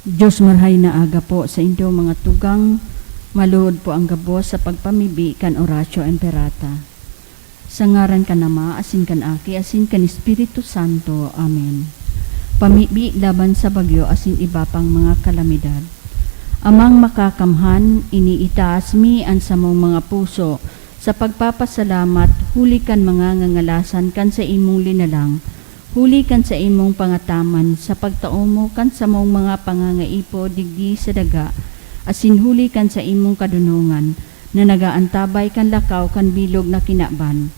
Diyos marhay na aga po sa inyo mga tugang, maluhod po ang gabos sa pagpamibi kan Oratio Imperata. Sa ngaran ka nama, asin kan aki, asin kan Espiritu Santo. Amen. Pamibi laban sa bagyo, asin iba pang mga kalamidad. Amang makakamhan, iniitaas mi ang samong mga puso, sa pagpapasalamat, huli kan mga ngangalasan kan sa imong linalang, huli kan sa imong pangataman, sa pagtao mo kan sa mong mga pangangaipo digdi sa daga, asin huli kan sa imong kadunungan, na nagaantabay kan lakaw kan bilog na kinaban.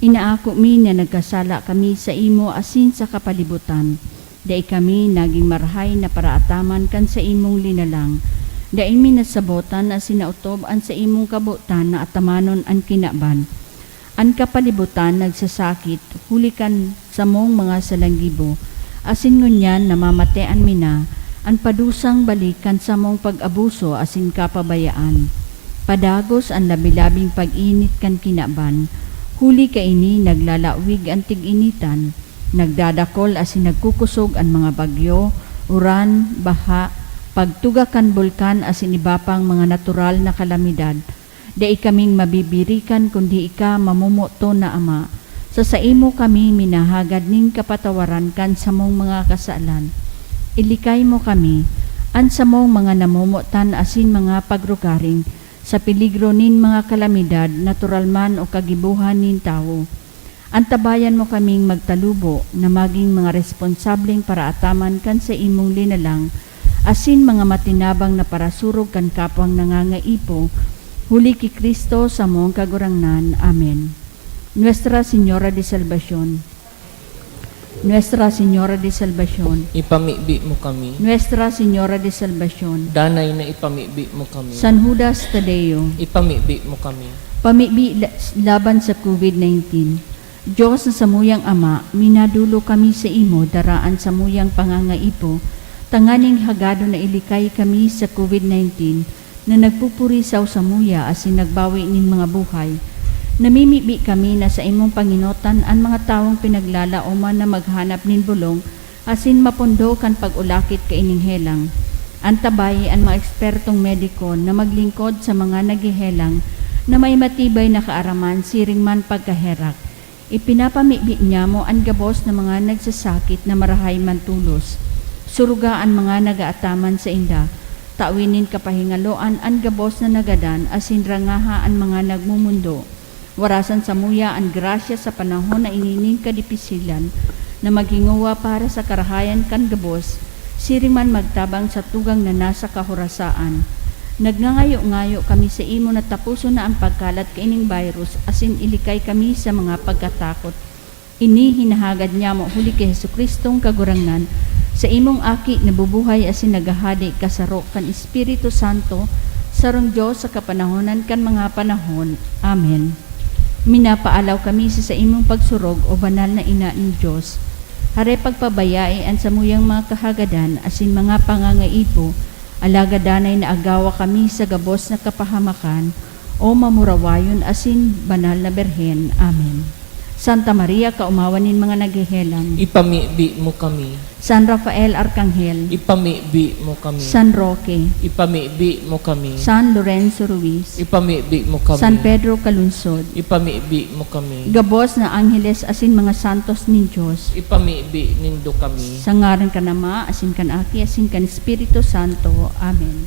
Inaako mi na nagkasala kami sa imo asin sa kapalibutan, dai kami naging marhay na paraataman kan sa imong linalang, dai mi nasabotan na sinautob an sa imong kabutan na atamanon an kinaban. An kapalibutan nagsasakit, hulikan sa mong mga salanggibo, asin ngunyan namamatean mina, an padusang balikan sa mong pag-abuso asin kapabayaan. Padagos ang labilabing pag-init kan kinaban, huli ka ini naglalawig ang tig-initan, nagdadakol asin nagkukusog ang mga bagyo, uran, baha, pagtuga kan bulkan asin iba pang mga natural na kalamidad. Dai kaming mabibirikan kundi ika mamumuto na Ama. Sa imo kami minahagad ning kapatawaran kan sa mong mga kasalan. Ilikay mo kami, an sa mong mga namumutan asin mga pagrugaring, sa peligro nin mga kalamidad, natural man o kagibuhan nin tao. Antabayan mo kaming magtalubo na maging mga responsableng paraataman kan sa imong linalang, asin mga matinabang na parasurog kan kapwang nangangaipo, huli ki Kristo sa mong kagurangnan. Amen. Nuestra Señora de Salvación, Nuestra Señora de Salvación, Ipamibi mo kami. Nuestra Señora de Salvación, Danay na ipamibi mo kami. San Judas Tadeo, Ipamibi mo kami. pamibi laban sa COVID-19. Diyos na samuyang Ama, minadulo kami sa imo daraan sa muyang pangangaipo, tanganing hagado na ilikay kami sa COVID-19, na nagpupurisaw sa muya asin nagbawi nin mga buhay. Namimibi kami na sa imong panginotan ang mga taong pinaglalaoman na maghanap nin bulong asin mapundo kan pag-ulakit kaining helang. Antabay ang mga ekspertong mediko na maglingkod sa mga nagihelang na may matibay na kaaraman siring man pagkaherak. Ipinapamibi niya mo ang gabos na mga nagsasakit na marahay man tulos. Suruga ang mga nagaataman sa inda, tawinin kapahingaloan ang gabos na nagadan asin rangaha ang mga nagmumundo. Warasan sa muya ang grasya sa panahon na inining kadipisilan na maghinguwa para sa karahayan kan gabos, siring man magtabang sa tugang na nasa kahurasaan. Nagngangayo-ngayo kami sa imo na tapuso na ang pagkalat kaining virus asin ilikay kami sa mga pagkatakot. Ini hinahagad niya mo huli kay Jesukristong kagurangnan, sa imong aki nabubuhay asin nagahadi kasaro kan Espiritu Santo, sarong Diyos sa kapanahonan kan mga panahon. Amen. Minapaalaw kami sa imong pagsurog o banal na ina ng Diyos. Hare pagpabayai ang samuyang mga kahagadan asin mga pangangaipo, alagadanay na agawa kami sa gabos na kapahamakan o mamurawayon asin banal na berhen. Amen. Santa Maria, kaumawanin mga naghihelang. Ipamibi mo kami. San Rafael Arcangel, Ipamibi mo kami. San Roque, Ipamibi mo kami. San Lorenzo Ruiz, Ipamibi mo kami. San Pedro Calunsod, Ipamibi mo kami. gabos na angheles asin mga santos ni Diyos, Ipamibi nindo kami. sa ngaran ka nama, asin kan aki, asin kan Espiritu Santo. Amen.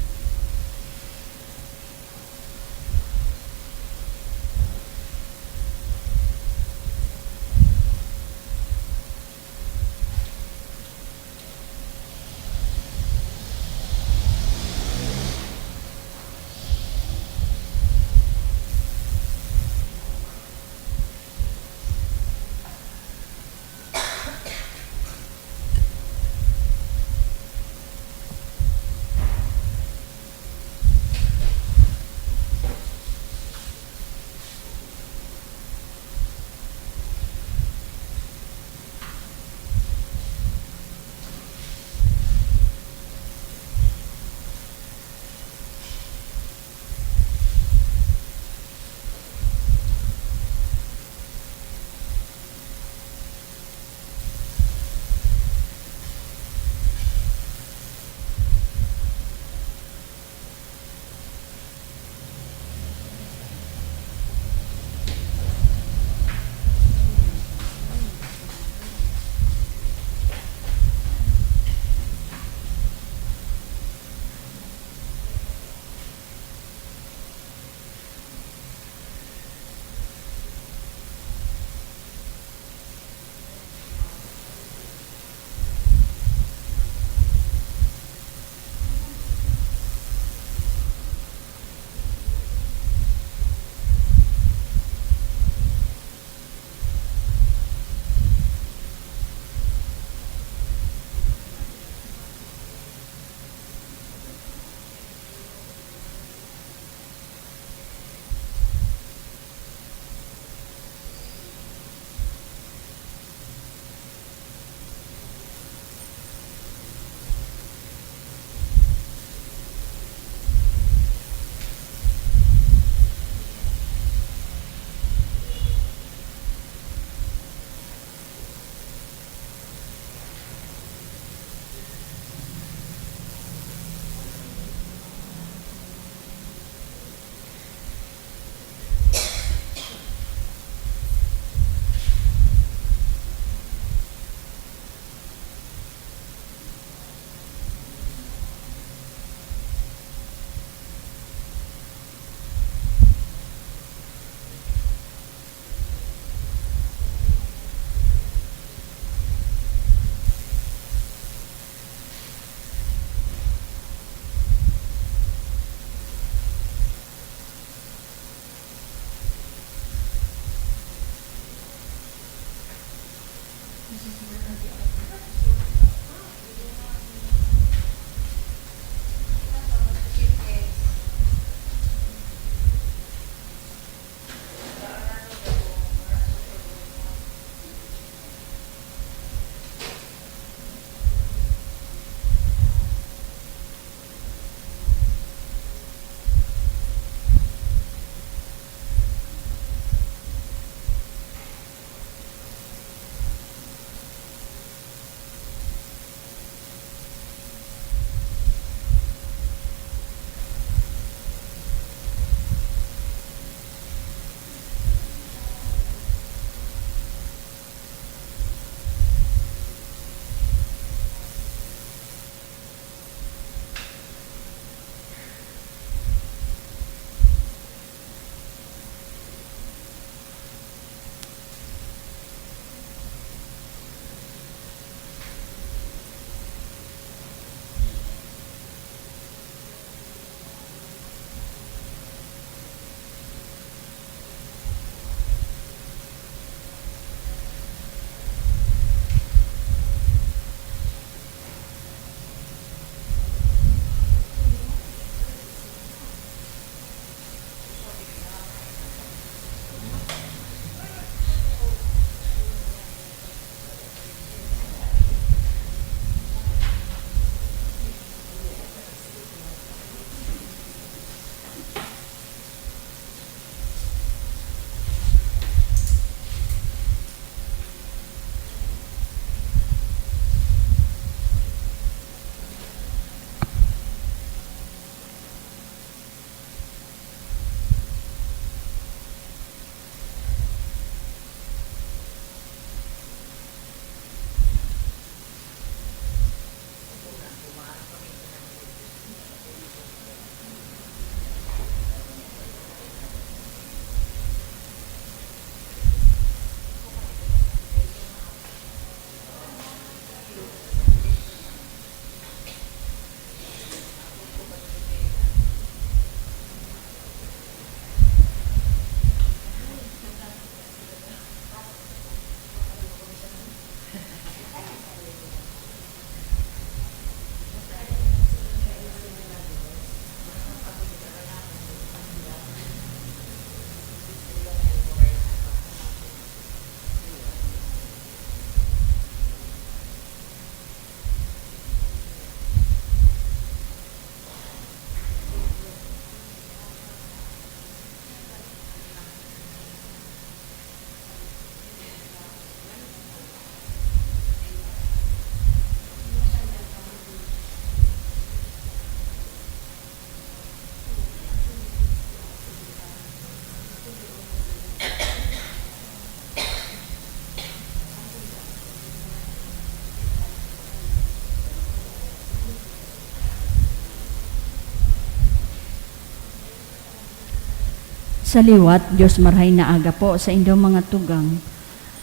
Sa liwat, Diyos marhay na aga po sa indo mga tugang.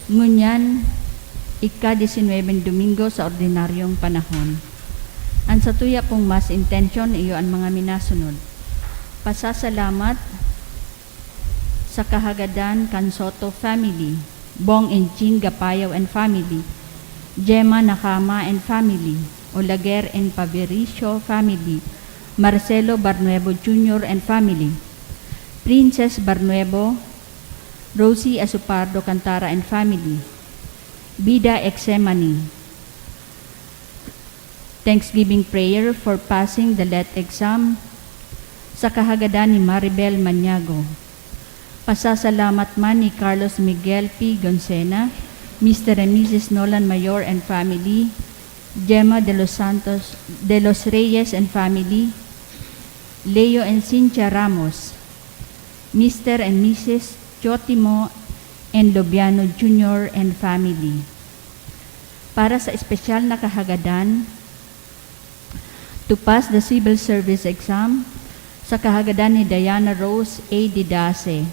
Ngunyan, ika-19 Domingo sa ordinaryong panahon. Ang sa tuya pong mas intention iyo ang mga minasunod. Pasasalamat sa kahagadan kan Soto family, Bong and Jean Gapayaw and family, Gemma Nakama and family, Olaguer and Pavericio family, Marcelo Barnuevo Jr. and family, Princess Barnuevo, Rosie Asupardo Cantara and family, Bida Exemani. Thanksgiving prayer for passing the LET exam sa kahagadan ni Maribel Maniago. Pasasalamat man ni Carlos Miguel P. Goncena, Mr. and Mrs. Nolan Mayor and family, Gemma de los Santos de los Reyes and family, Leo and Cynthia Ramos, Mr. and Mrs. Chotimo and Lobiano Jr. and family. Para sa espesyal na kahagadan, to pass the civil service exam sa kahagadan ni Diana Rose A. Didase.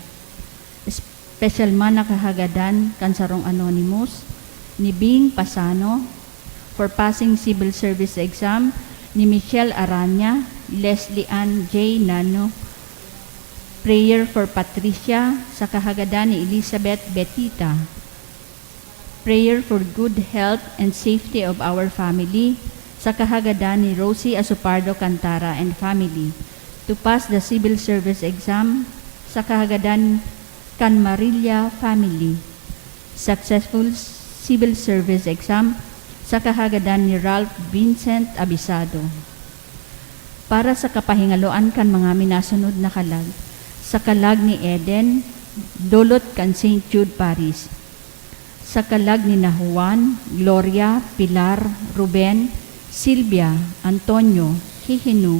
Special man na kahagadan kansarong anonymous ni Bing Pasano for passing civil service exam ni Michelle Aranya, Leslie Ann J. Nano. Prayer for Patricia sa kahagadan ni Elizabeth Betita. Prayer for good health and safety of our family sa kahagadan ni Rosie Asupardo Cantara and family. To pass the civil service exam sa kahagadan kan Marilla family. Successful civil service exam sa kahagadan ni Ralph Vincent Abisado. Para sa kapahingaloan kan mga minasunod na kalag, sa kalag ni Eden, dulot kan St. Jude Paris. Sa kalag ni Juan, Gloria, Pilar, Ruben, Silvia, Antonio, Hihinu,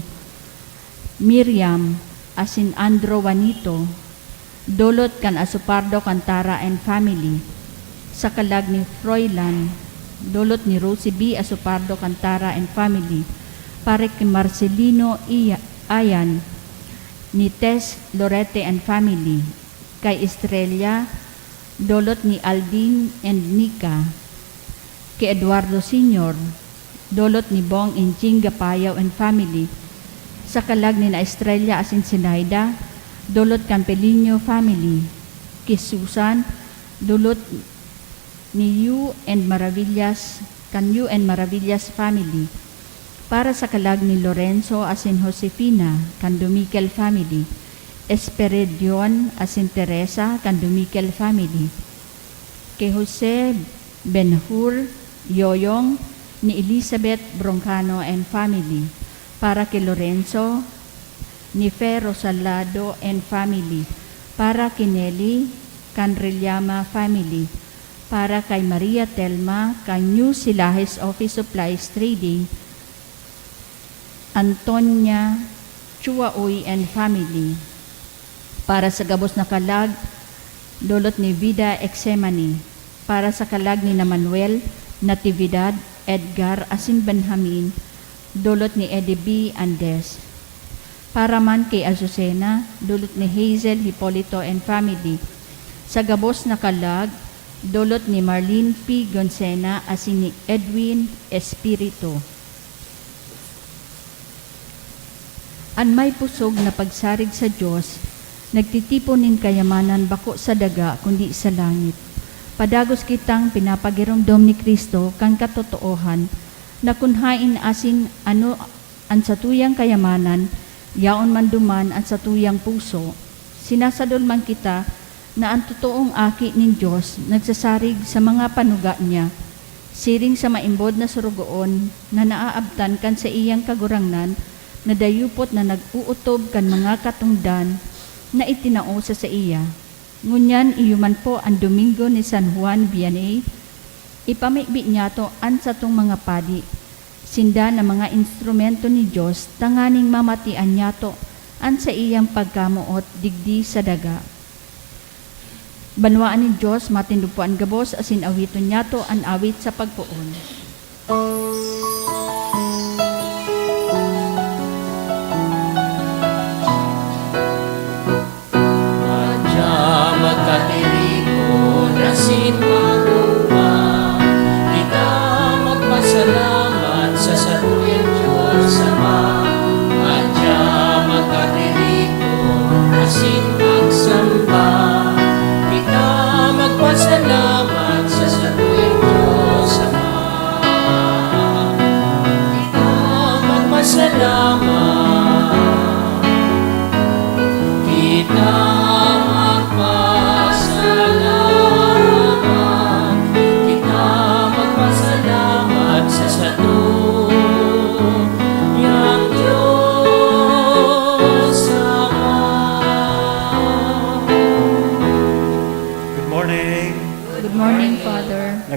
Miriam, asin Andro Juanito, dulot kan Asupardo Cantara and family. Sa kalag ni Froilan, dulot ni Rosie B. Asupardo Cantara and family. Pare kay Marcelino Ayan, ni Tess Lorete and family, kay Estrella, dulot ni Aldin and Nika, kay Eduardo Sr., dulot ni Bong and Jing Gapayaw and family, sa kalag ni na Estrella asin Sinaida, dulot kan Pelinyo family, kay Susan, dulot ni You and Maravillas, kan You and Maravillas family, para sa kalag ni Lorenzo asin Josefina, kan Dumikel family, Esperidion asin Teresa, kan Dumikel family, kay Jose Benhur Yoyong, ni Elizabeth Broncano and family, para kay Lorenzo, ni Fe Rosalado and family, para kay Nelly, kan Rillama family, para kay Maria Telma, kan New Silahes Office Supplies Trading, Antonia Chuaoy and family. Para sa gabos na kalag, dulot ni Vida Exemani. Para sa kalag ni Manuel Natividad Edgar asin Benjamin, dulot ni Eddie B. Andes. Para man kay Azucena, dulot ni Hazel Hipolito and family. Sa gabos na kalag, dulot ni Marlene P. Goncena asin ni Edwin Espiritu. An may pusog na pagsarig sa Diyos, nagtitipon nin kayamanan bako sa daga kundi sa langit. Padagos kitang pinapagiromdom ni Kristo kan katotoohan, na kunhain asin ano ang satuyang kayamanan, yaon man duman ang satuyang puso. Sinasadol man kita na ang totoong aki nin Diyos nagsasarig sa mga panuga niya, siring sa maimbod na surugoon na naaabtan kan sa iyang kagurangnan, na dayupot na nag-uutob kan mga katungdan na itinausa sa iya. Ngunyan iyuman po ang Domingo ni San Juan Vianney, ipamibi niya to an sa tong mga padi, sinda na mga instrumento ni Diyos, tanganing mamatian niya to an sa iyang pagkamuot digdi sa daga. Banwaan ni Diyos, matindu po ang gabos, asin awiton niya to an awit sa pagpuon.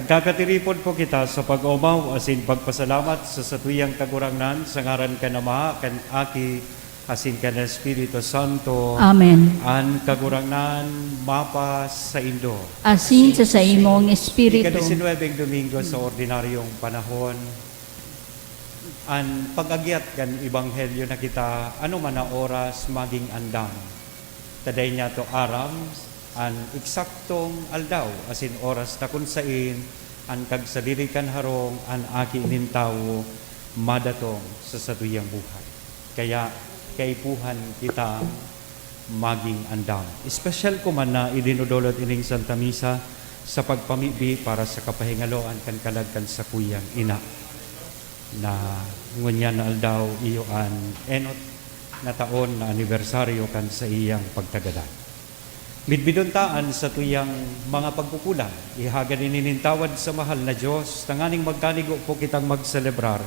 Nagkakatiripod po kita sa pag-umaw asin pagpasalamat sa satuyang kagurangnan sa ngaran ka na Maha kan Aki asin ka na Espiritu Santo. Amen. An kagurangnan mapas sa Indo. Asin sa imong espiritu. Ika-19 Domingo sa ordinaryong panahon. An pag-agyat kan Ebanghelyo na kita ano man na oras maging andam. Taday niya to aram an eksaktong aldaw asin oras na kung sain an kagsadirikan harong an aki inintawo madatong sa satuyang buhay. Kaya kaipuhan kita maging andam. Espesyal ko man na idinudulot ining Santa Misa sa pagpamibi para sa kapahingaloan kan kalagkan sa kuyang ina na ngunyan na aldaw iyo an enot na taon na anibersaryo kan sa iyang pagtagadan. Midbiduntaan sa tuyang mga pagkukulang, ihagan ininintawad sa mahal na Diyos, tanganing magkanigo po kitang magselebrar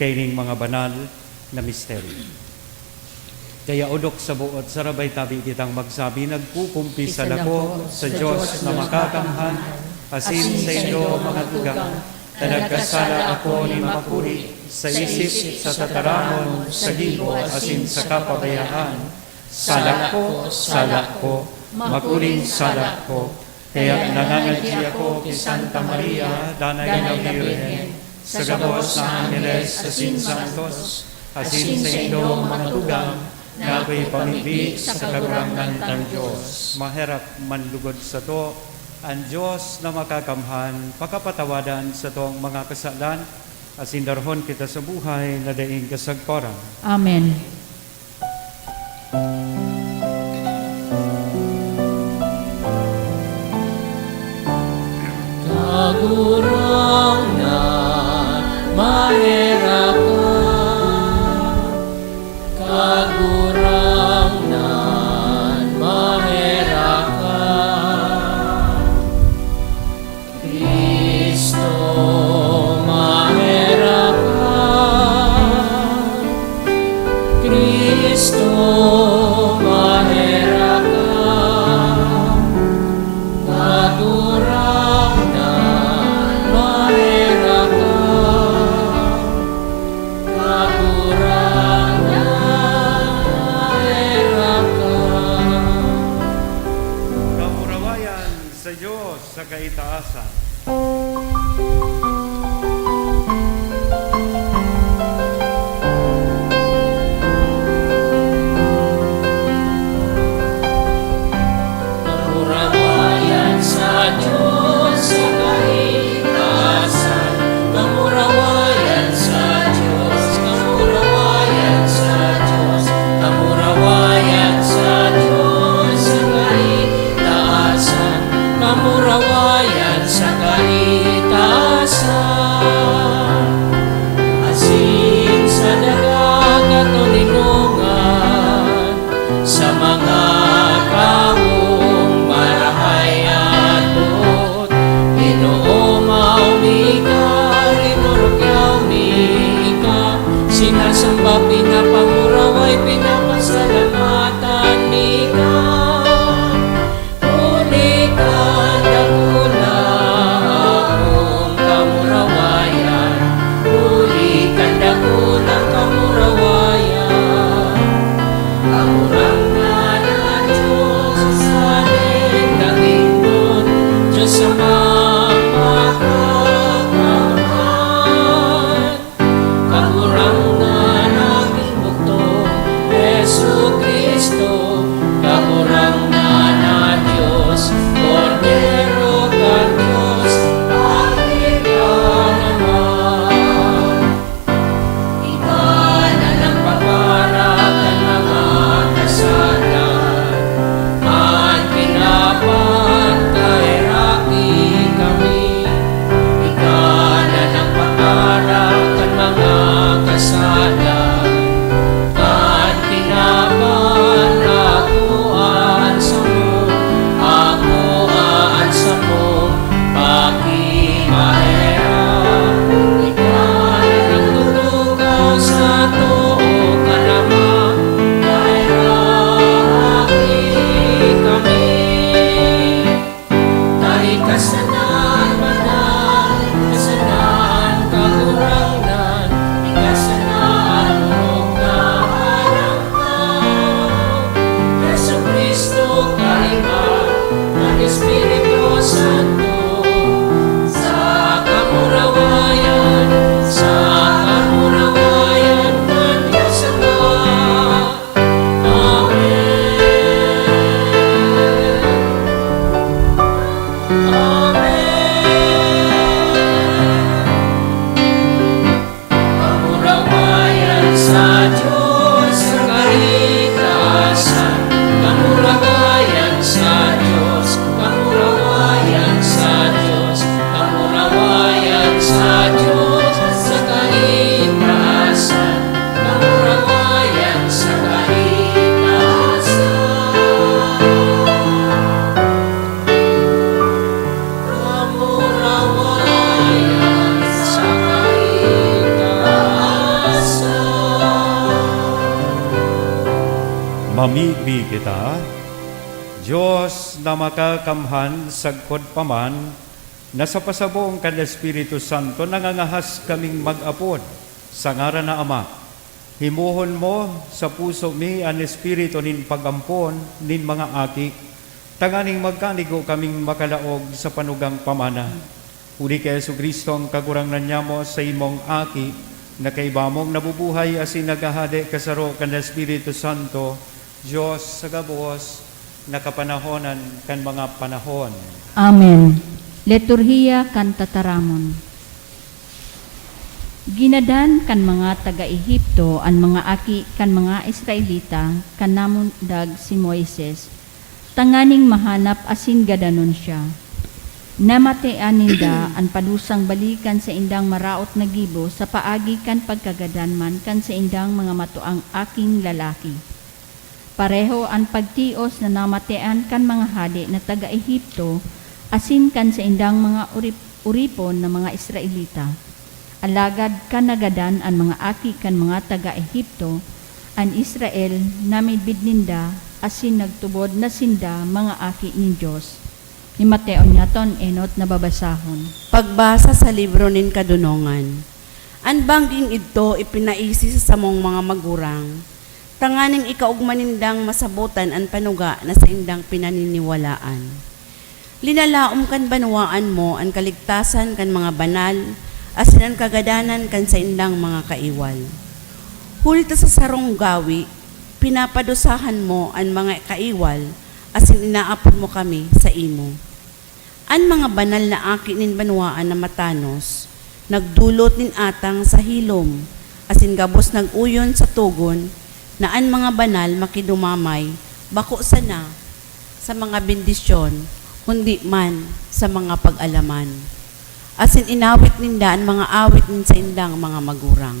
kaining mga banal na misteri. Kaya udok sa buot, sarabay tabi kitang magsabi, nagkukumpi sa lako sa Diyos na makakamhan, asin sa inyo mga tugang, nagkasala ako ni makuri, sa isip, sa tataramon, sa gibo, asin sa kapabayaan, sala ko, makuling sala ko, kaya nangangadji ako kay Santa Maria, danay ng Birhen, sa gabos na Angeles, asin santos, asin sa inyo mga tugang, na ako'y pamibig sa kagurangan ng Diyos. Maherap manlugod sa to, ang Diyos na makakamhan, pakapatawadan sa tong mga kasalan, asin darhon kita sa buhay na daing kasagparan. Amen. Kagurangan, mahirap ka. Kagurangan, mahirap ka. Kristo, mahirap ka. Kristo, mahirap ka. Kagurangan, mahirap ka. Kagurangan, mahirap ka. Kamurawayan sa Diyos sa kaitaasan. Kamurawayan sa Diyos sa kaitaasan. Kamurawayan sa Diyos, kamurawayan sa Diyos, kamurawayan sa Diyos sa kaitaasan. Kamurawayan sa kaitaasan. Asin sa dagat at uninungan, sa mga kaong marahay at buot, Ginoo maumika, rinurugyaw mika, sinasamba pinapanguraway, pinapasalamatan mika. Ulikan dakula akong kamurawayan, ulikan dakula kamurawayan. Kagurangan na Diyos sa lindangindon, Diyos sa makakamhan. Kagurangan aking buktong Jesucristo, kagurangan na Diyos, Cordero ka Diyos, aking ka naman. Iba na ng pagparakan mga kasalan, ang pinapantay raki kami. Iba na ng pagparakan mga kasalan, Mamigbi kita, Diyos na makakamhan sagkod paman, na sa pasabong kan Espiritu Santo nangangahas kaming mag-apod sa ngaran na Ama. Himuhon mo sa puso mi ang Espiritu nin pagampon nin mga aki, tanganing magkanigo kaming makalaog sa panugang pamana. Uli kay Jesu-Kristo ang kagurangnan niya mo sa imong aki, na kaibamong nabubuhay asin nagahade kasaro kan Espiritu Santo, Diyos sa gabos, nakapanahonan kan mga panahon. Amen. Liturhiya kan tataramon. Ginadan kan mga taga-Ehipto an mga aki kan mga Israelita kan namundag si Moises. Tanganing mahanap asin gadanon siya. Namatean ninda an padusang balikan sa indang maraot na gibo sa paagi kan pagkagadanman kan sa indang mga matuang aking lalaki. Pareho an pagtios na namatean kan mga hadi na taga-Ehipto asin kan sa indang mga uripon na mga Israelita. Alagad kanagadan an mga aki kan mga taga-Ehipto, an Israel namidbid ninda asin nagtubod na sinda mga aki nin Diyos. Ni Mateo niyaton enot na babasahon. Pagbasa sa libro nin kadunongan. An bangging ito ipinaisi sa samong mga magurang, tanganing ikaugmanindang masabutan an panuga na sa indang pinaniniwalaan. Linalaom kan banwaan mo ang kaligtasan kan mga banal, asin ang kagadanan kan sa indang mga kaiwal. Hulita sa sarong gawi, pinapadusahan mo ang mga kaiwal, asin inaapod mo kami sa imo. An mga banal na aki nin banwaan na matanos, nagdulot nin atang sa hilom, asin gabos naguyon sa tugon, na an mga banal makidumamay, bako sana sa mga bendisyon, kundi man sa mga pag-alaman. Asin inawit ninda ang mga awit nin sa indang mga magurang.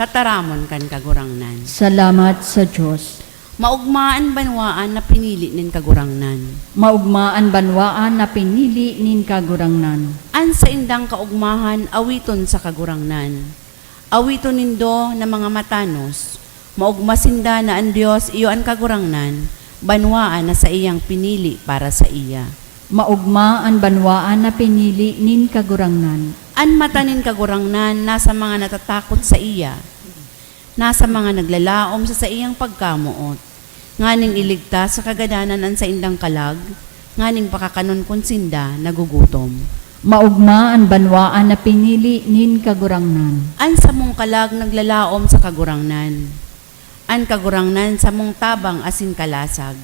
Tataramon kan kagurangnan. Salamat sa Diyos. Maugmaan banwaan na pinili nin kagurangnan. Maugmaan banwaan na pinili nin kagurangnan. An sa indang kaugmahan, awiton sa kagurangnan. Awiton nindo na mga matanos, maugmasinda na ang Diyos iyo ang kagurangnan, banwaan na sa iyang pinili para sa iya. Maugmaan banwaan na pinili nin kagurangnan. An mata nin kagurangnan nasa mga natatakot sa iya, nasa mga naglalaom sa iyang pagkamuot. Nganing iligtas sa kagadanan an sa indang kalag, nganing pakakanon konsinda nagugutom. Maugmaan banwaan na pinili nin kagurangnan. An sa mong kalag naglalaom sa kagurangnan. An kagurangnan sa mong tabang asin kalasag.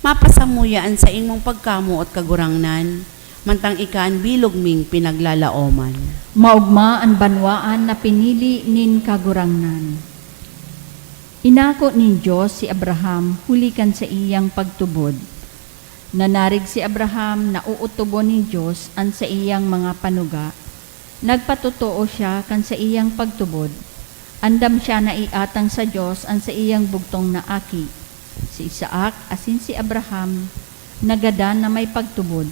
Mapasamuyaan sa imong pagkamuot kagurangnan, mantang ikaan bilog ming pinaglalaoman. Maugmaan banwaan na pinili nin kagurangnan. Inako ni Diyos si Abraham hulikan sa iyang pagtubod. Nanarig si Abraham na uutubo ni Diyos an sa iyang mga panuga. Nagpatotoo siya kan sa iyang pagtubod. Andam siya na iatang sa Diyos an sa iyang bugtong na aki. Si Isaac asin si Abraham nagadan na may pagtubod.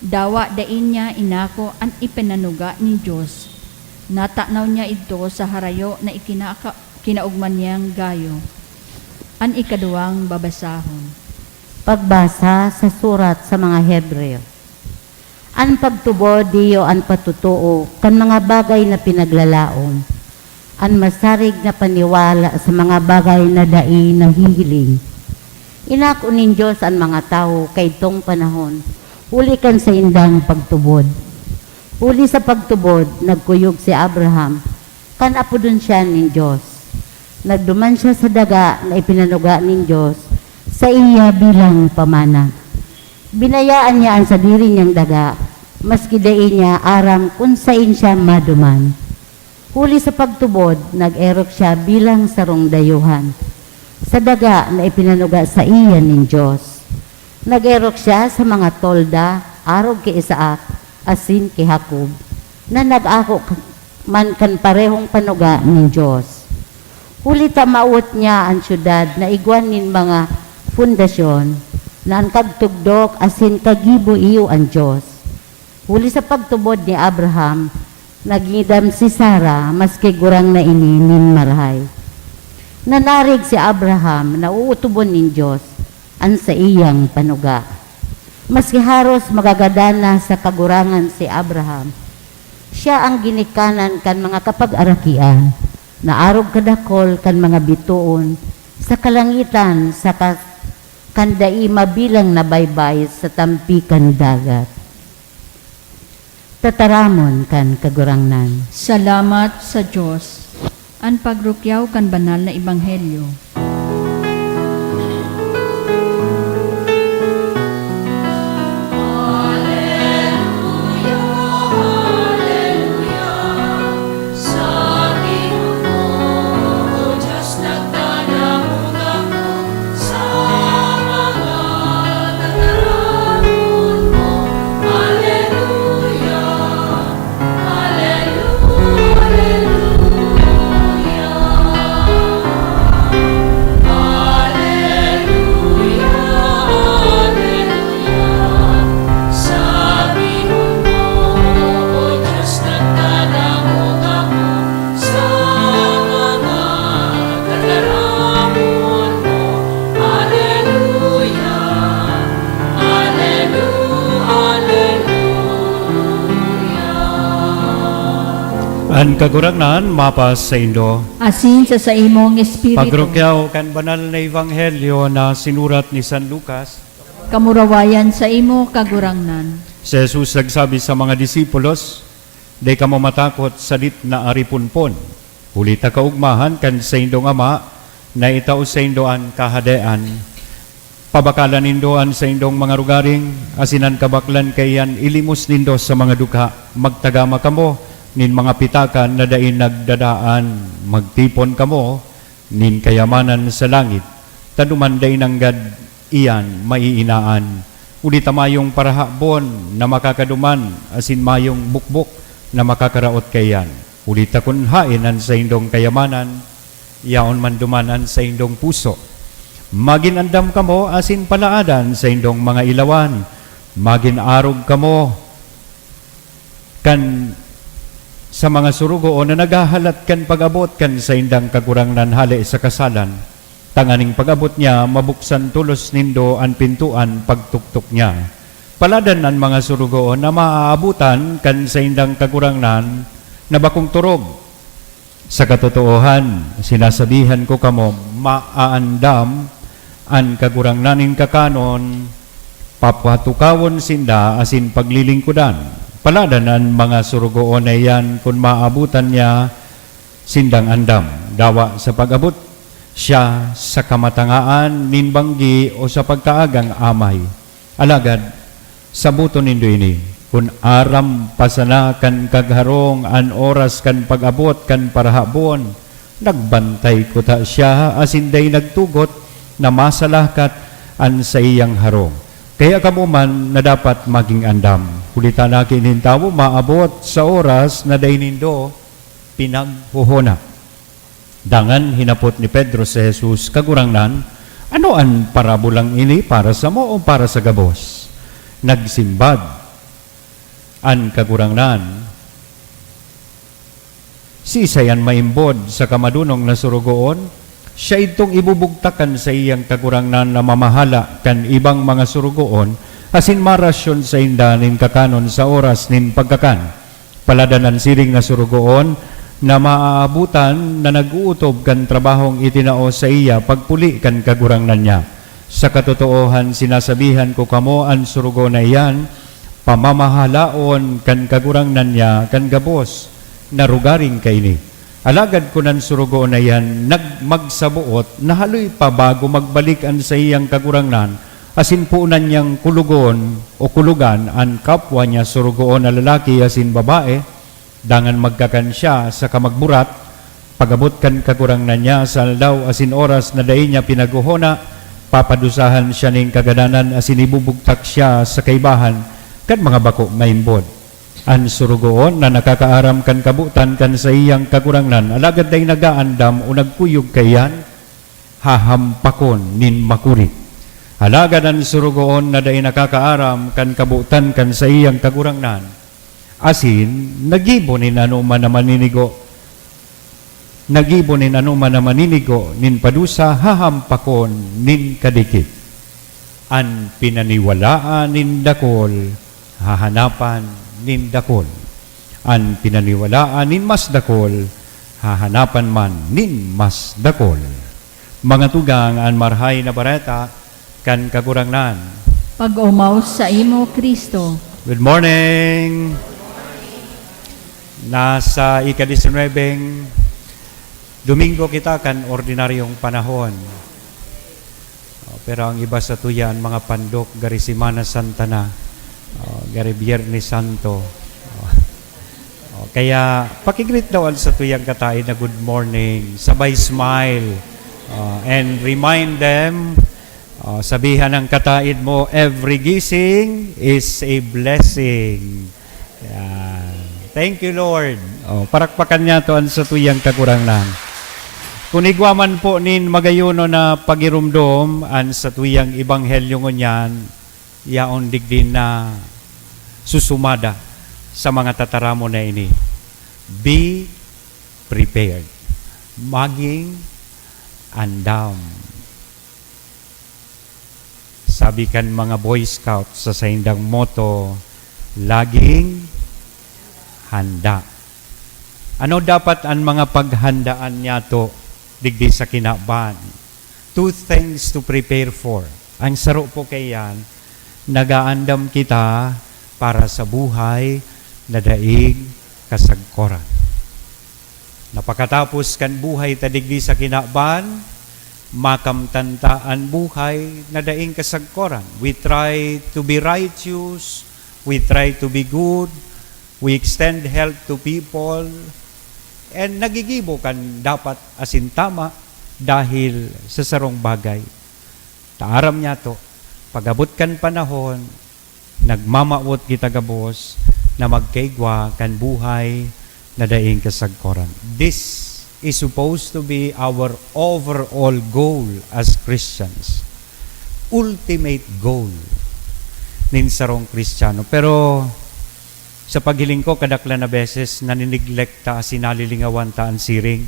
Dawa dain niya inako an ipinanuga ni Diyos. Natanaw niya ito sa harayo na kinaugman niyang gayo. An ikaduwang babasahon. Pagbasa sa surat sa mga Hebreo. An pagtubod diyo an patutuo kan mga bagay na pinaglalaon. An masarig na paniwala sa mga bagay na dai nahihiling. Inako nin Diyos ang mga tao kay tong panahon, huli kan sa indang pagtubod. Huli sa pagtubod, nagkuyog si Abraham, kan apodon siya nin Diyos. Nagduman siya sa daga na ipinanuga nin Diyos sa iya bilang pamana. Binayaan niya ang sadiri niyang daga, maski dain niya aram kung sain siya maduman. Huli sa pagtubod, nag-erok siya bilang sarong dayuhan sa daga na ipinanuga sa iya nin Diyos. Nag-erok siya sa mga tolda, arog kay Isaac, asin kay Jacob, na nag-ako man kan parehong panuga nin Diyos. Huli tamawot niya ang syudad na igwan nin mga fundasyon na ang kagtugdok asin kagibo iyo ang Diyos. Huli sa pagtubod ni Abraham, nagidam si Sarah maski gurang na ini nin marahay. Nanarig si Abraham na uutubon nin Diyos an sa iyang panuga. Maski haros magagadana sa kagurangan si Abraham, siya ang ginikanan kan mga kapag-arakian, na arog kadakol kan mga bituon, sa kalangitan sa kandai mabilang na baybay sa tampikan dagat. Tataramon kan kagurangnan. Salamat sa Diyos. An pagrukyaw kan banal na ebanghelyo. An kagurangnan mapas sa Indo. Asin sa imong espiritu. Pagrukyaw kan banal na ebanghelyo na sinurat ni San Lucas. Kamurawayan sa imo kagurangnan. Si Jesus nagsabi sa mga disipulos, "Di kamo matakot sa dit na aripunpon. Huli ta kaugmahan kan sa indong ama na itaw sa indoan kahadean. Pabakalan nindoan sa indong mga rugaring, asinan kabaklan kayan ilimos nindo sa mga dukha. Magtagama kamo nin mga pitakan na dain nagdadaan, magtipon kamo nin kayamanan sa langit. Taduman dain nanggad iyan maiinaan. Uli tamayong parahabon na makakaduman, asin mayong bukbok na makakaraot kayan. Uli takun hainan sa indong kayamanan, yaon man dumanan sa indong puso. Maginandam kamo asin palaadan sa indong mga ilawan. Maginarog kamo kan sa mga surugo o na naghahalat kan pag-abot kan sa indang kagurangnan hali sa kasalan. Tanganing pag-abot niya, mabuksan tulos nindo an pintuan pagtuktok niya. Paladan ang mga surugo na maaabutan kan sa indang kagurangnan na bakong turog. Sa katotoohan, sinasabihan ko kamo, maaandam an kagurangnanin kakanon, papatukawon sinda asin paglilingkudan. Paladan ang mga surugoon na yan kung maabutan niya sindang andam. Dawa sa pag-abot siya sa kamatangaan, ninbanggi o sa pagkaagang amay. Alagad, sabuto nindo ini. Kung aram pasana kan kagharong an oras kan pag-abot kan parahabon, nagbantay ko ta siya asinday nagtugot na masalakat an sa iyang harong. Kaya kamo man na dapat maging andam. Kulitan na kinintawo, maabot sa oras na daynindo pinaghuhona. Dangan hinapot ni Pedro sa Jesus kagurangnan, ano ang parabulang ini para sa mo o para sa gabos? Nagsimbad an kagurangnan. Si Isayan maimbod sa kamadunong na surugoon, siya itong ibubugtakan sa iyang kagurangnan na mamahala kan ibang mga surugoon asin marasyon sa indanin kakanon sa oras nin pagkakan. Paladanan siring na surugoon na maaabutan na nag-uutob kan trabahong itinao sa iya pagpuli kan kagurangnan niya. Sa katotoohan sinasabihan ko kamo an surugo na iyan, pamamahalaon kan kagurangnan niya kan gabos na rugaring kaini. Alagad ko ng surugo na yan, nagmagsabuot, nahaloy pa bago magbalikan sa iyang kagurangnan, asin puunan niyang kulugon o kulugan ang kapwa niya surugoon na lalaki asin babae, dangan magkakan siya sa kamagburat, pagabot kan kagurangnan niya sa aldaw asin oras na dahi niya pinaguhona, papadusahan siya ning kagadanan asin ibubugtak siya sa kaibahan kan mga bako maimbod. An surugoon na nakakaaram kan kabutan kan sa iyang kagurangnan, alagad day nagaandam o nagkuyog kayan, hahampakon nin makuri. Alagad ang surugoon na day nakakaaram kan kabutan kan sa iyang kagurangnan, asin nagibo ni nanuman na maninigo, nagibo nin anuman na maninigo, nin padusa hahampakon nin kadikit. An pinaniwalaan nin dakol, hahanapan nin dakol. An pinaniwalaan nin mas dakol, hahanapan man nin mas dakol. Mga tugang an marhay na bareta, kan kagurangnan. Pag-umaw sa imo, Kristo. Good morning! Nasa ika-19 Domingo kita kan ordinaryong panahon. Pero ang iba sa tuyan, mga pandok, gari Semana Santa na, gari Biyernes Santo. Kaya pakigreet dawan sa tuyang katain na good morning, sabay smile, and remind them, sabihan ng kataid mo, every gising is a blessing. Yan. Thank you, Lord. Parakpakan niya to sa tuyang kakurangnan. Kunigwaman po nin magayuno na pagirumdom an sa tuyang ibanghelyo ngunyan, yaon digdin na susumada sa mga tataramo na ini. Be prepared. Maging andam. Sabi kan mga Boy Scouts sa saindang motto, laging handa. Ano dapat ang mga paghandaan niya to digdi sa kinaban? 2 things to prepare for. Ang saro po kayan, nagaandam kita para sa buhay na daig kasagkoran. Napakatapos kan buhay ta digdi sa kinaban, makamtantaan buhay na daing kasagkoran. We try to be righteous, we try to be good, we extend help to people, and nagigibo kan dapat asin tama dahil sa sarong bagay. Taaram niya to, pagabot kan panahon, nagmamaot kita gabos na magkaigwa kan buhay na daing kasagkoran. This is supposed to be our overall goal as Christians. Ultimate goal nin sarong Kristiyano. Pero sa paghiling ko, kadakla na beses naninigлекta sinalilingawan ta ang siring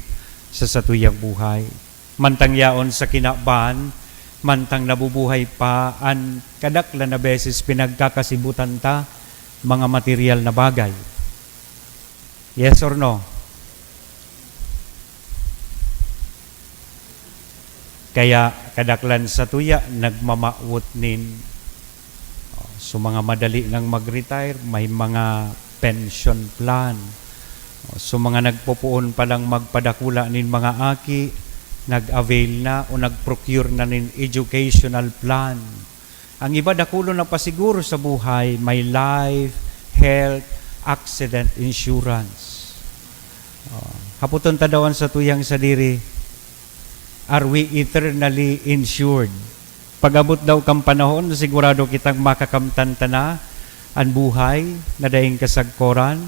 sa satuyang buhay. Mantang yaon sa kinaban, mantang nabubuhay pa, an kadakla na beses pinagkakasibutan ta mga material na bagay. Yes or no? Kaya kadaklan sa tuya, nagmamaot nin. So mga madali nang mag-retire, may mga pension plan. So mga nagpupuon pa lang magpadakula nin mga aki, nag-avail na o nag-procure na nin educational plan. Ang iba dakulo na pasiguro sa buhay, may life, health, accident insurance. Haputon tadawan sa tuyang sadiri, are we eternally insured? Pag-abot daw kang panahon, sigurado kitang makakamtanta na ang buhay na daing kasagkoran.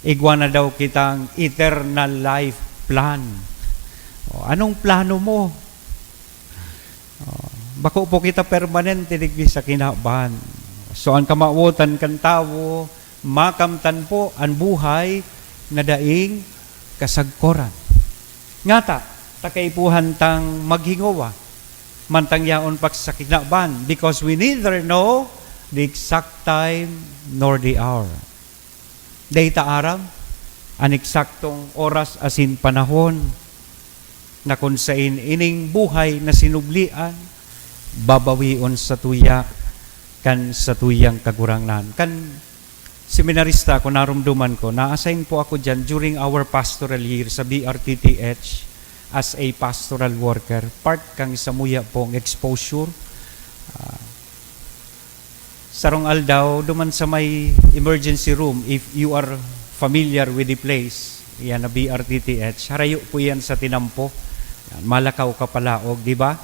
Igwa na daw kitang eternal life plan. Anong plano mo? Bako po kita permanente digdi sa kinaban. So ang kamautan kan tao, makamtan po ang buhay na daing kasagkoran. Ngata, takaipuhan tang maghingawa, mantang yaon pak sa kinaban, because we neither know the exact time nor the hour. Dayta aram, an eksaktong oras asin panahon, na kung sain ining buhay na sinublian, babawion sa tuya, kan sa tuyang kagurangnan. Kan seminarista ko, narumduman ko, na-assign po ako dyan during our pastoral year sa BRTTH, as a pastoral worker, part kang samuya pong exposure. Sarong aldaw, duman sa may emergency room, if you are familiar with the place, yan na BRTTH, harayo po yan sa tinampo. Yan, malakaw ka palaog, di ba?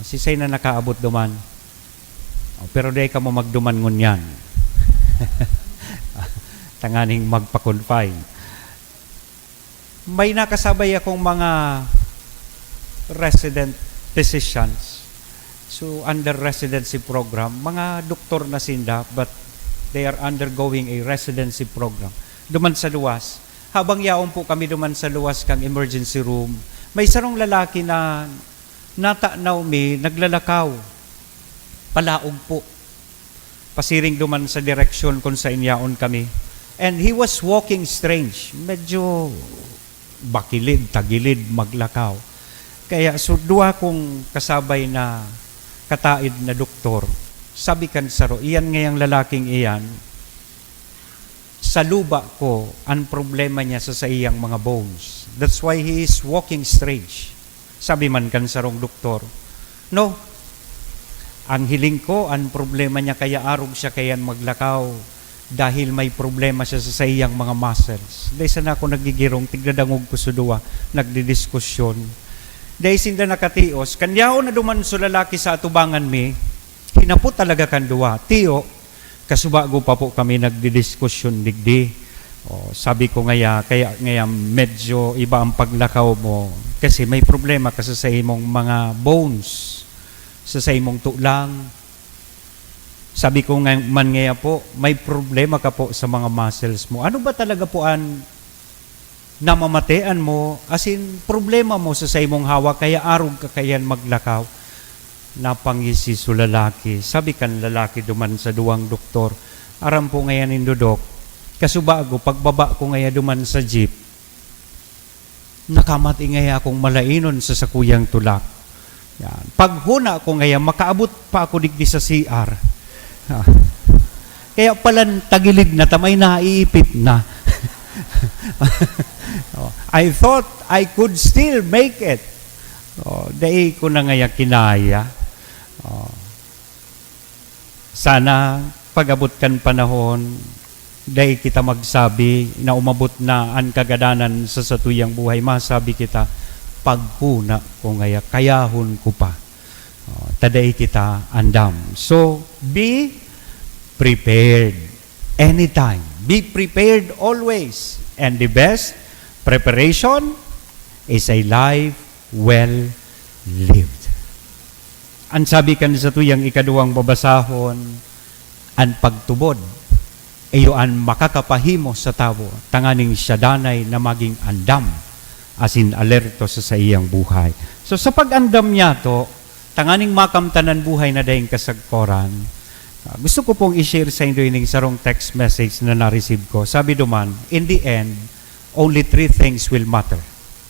Sisay na nakaabot duman. Pero day ka mo magduman ngunyan. Tanganing magpa-confine. May nakasabay akong mga resident physicians. So, under residency program, mga doktor na sinda, but they are undergoing a residency program. Duman sa luwas, habang yaon po kami duman sa luwas kang emergency room, may sarong lalaki na natanaw mi, naglalakaw. Palaog po. Pasiring duman sa direksyon kung sa inyaon kami. And he was walking strange. Medyo bakilid, tagilid, maglakaw. Kaya dua kong kasabay na kataid na doktor, sabi kan saro, iyan ngayang lalaking iyan, sa luba ko, ang problema niya sa iyang mga bones. That's why he is walking strange. Sabi man kan sarong doktor, no, ang hiling ko, ang problema niya kaya arog siya kayan maglakaw dahil may problema siya sa iyang mga muscles. Dahil sana ako nagigirong, tigdadangog ko sa duwa, nagdidiskusyon. Dahil sinda nakatios, kanyaw na duman so lalaki sa atubangan mi, hinapo talaga kan duwa. Tiyo, kasubago pa po kami nagdidiskusyon digdi. Sabi ko kaya medyo iba ang paglakaw mo kasi may problema kasi sa imong mga bones, sa imong tulang. Sabi ko man ngaya po, may problema ka po sa mga muscles mo. Ano ba talaga po ang namamatean mo? As in, problema mo sa imong hawak, kaya arog ka kayan maglakaw. Napangisi so lalaki. Sabi kan lalaki duman sa duwang doktor, aram po ngayon indudok, kasubago, pagbaba ko ngayon duman sa jeep, nakamati ngayon akong malainon sa sakuyang tulak. Yan. Paghuna ko ngayon, makaabot pa ako digdi sa CR. Kaya palan tagilid na tamay naiipit na. I thought I could still make it. Dahil ko na ngayon kinaya. Sana pag-abot kan panahon, dahil kita magsabi na umabot na ang kagadanan sa satuyang buhay, masabi kita, paghuna ko ngayon, kayahon ko pa. Taday kita andam. So, be prepared anytime. Be prepared always. And the best preparation is a life well lived. Ang sabi kan sa tuyang ikaduwang babasahon, ang pagtubod, iyo ang makakapahimo sa tao, tanganing siya danay na maging andam, asin alerto sa iyang buhay. So sa pag-andam niya to, tanganing makamtanan buhay na dahing kasagkoran, gusto ko pong i-share sa inyo yung sarong text message na na-receive ko. Sabi duman, in the end, only 3 things will matter.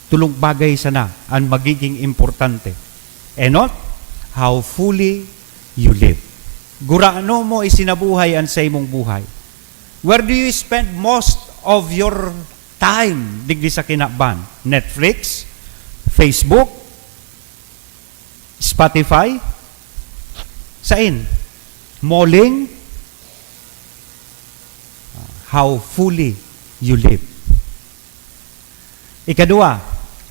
Tulong bagay sana ang magiging importante. And not how fully you live. Guraano mo isinabuhay ang sa imong buhay. Where do you spend most of your time digdi sa kinaban? Netflix? Facebook? Spotify? Sain? Malling? How fully you live. Ikadua,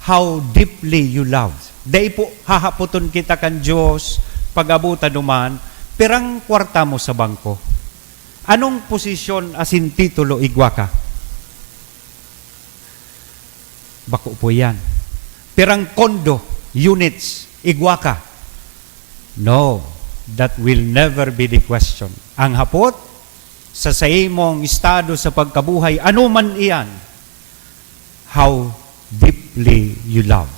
how deeply you love. Dahil po hahaputon kita kan Diyos pag-abutan duman, pirang kwarta mo sa bangko. Anong posisyon asin titulo igwa ka? Bako po yan. Pirang kondo, units, igwa ka? No, that will never be the question. Ang hapot, sa imong estado sa pagkabuhay, ano man iyan, how deeply you love.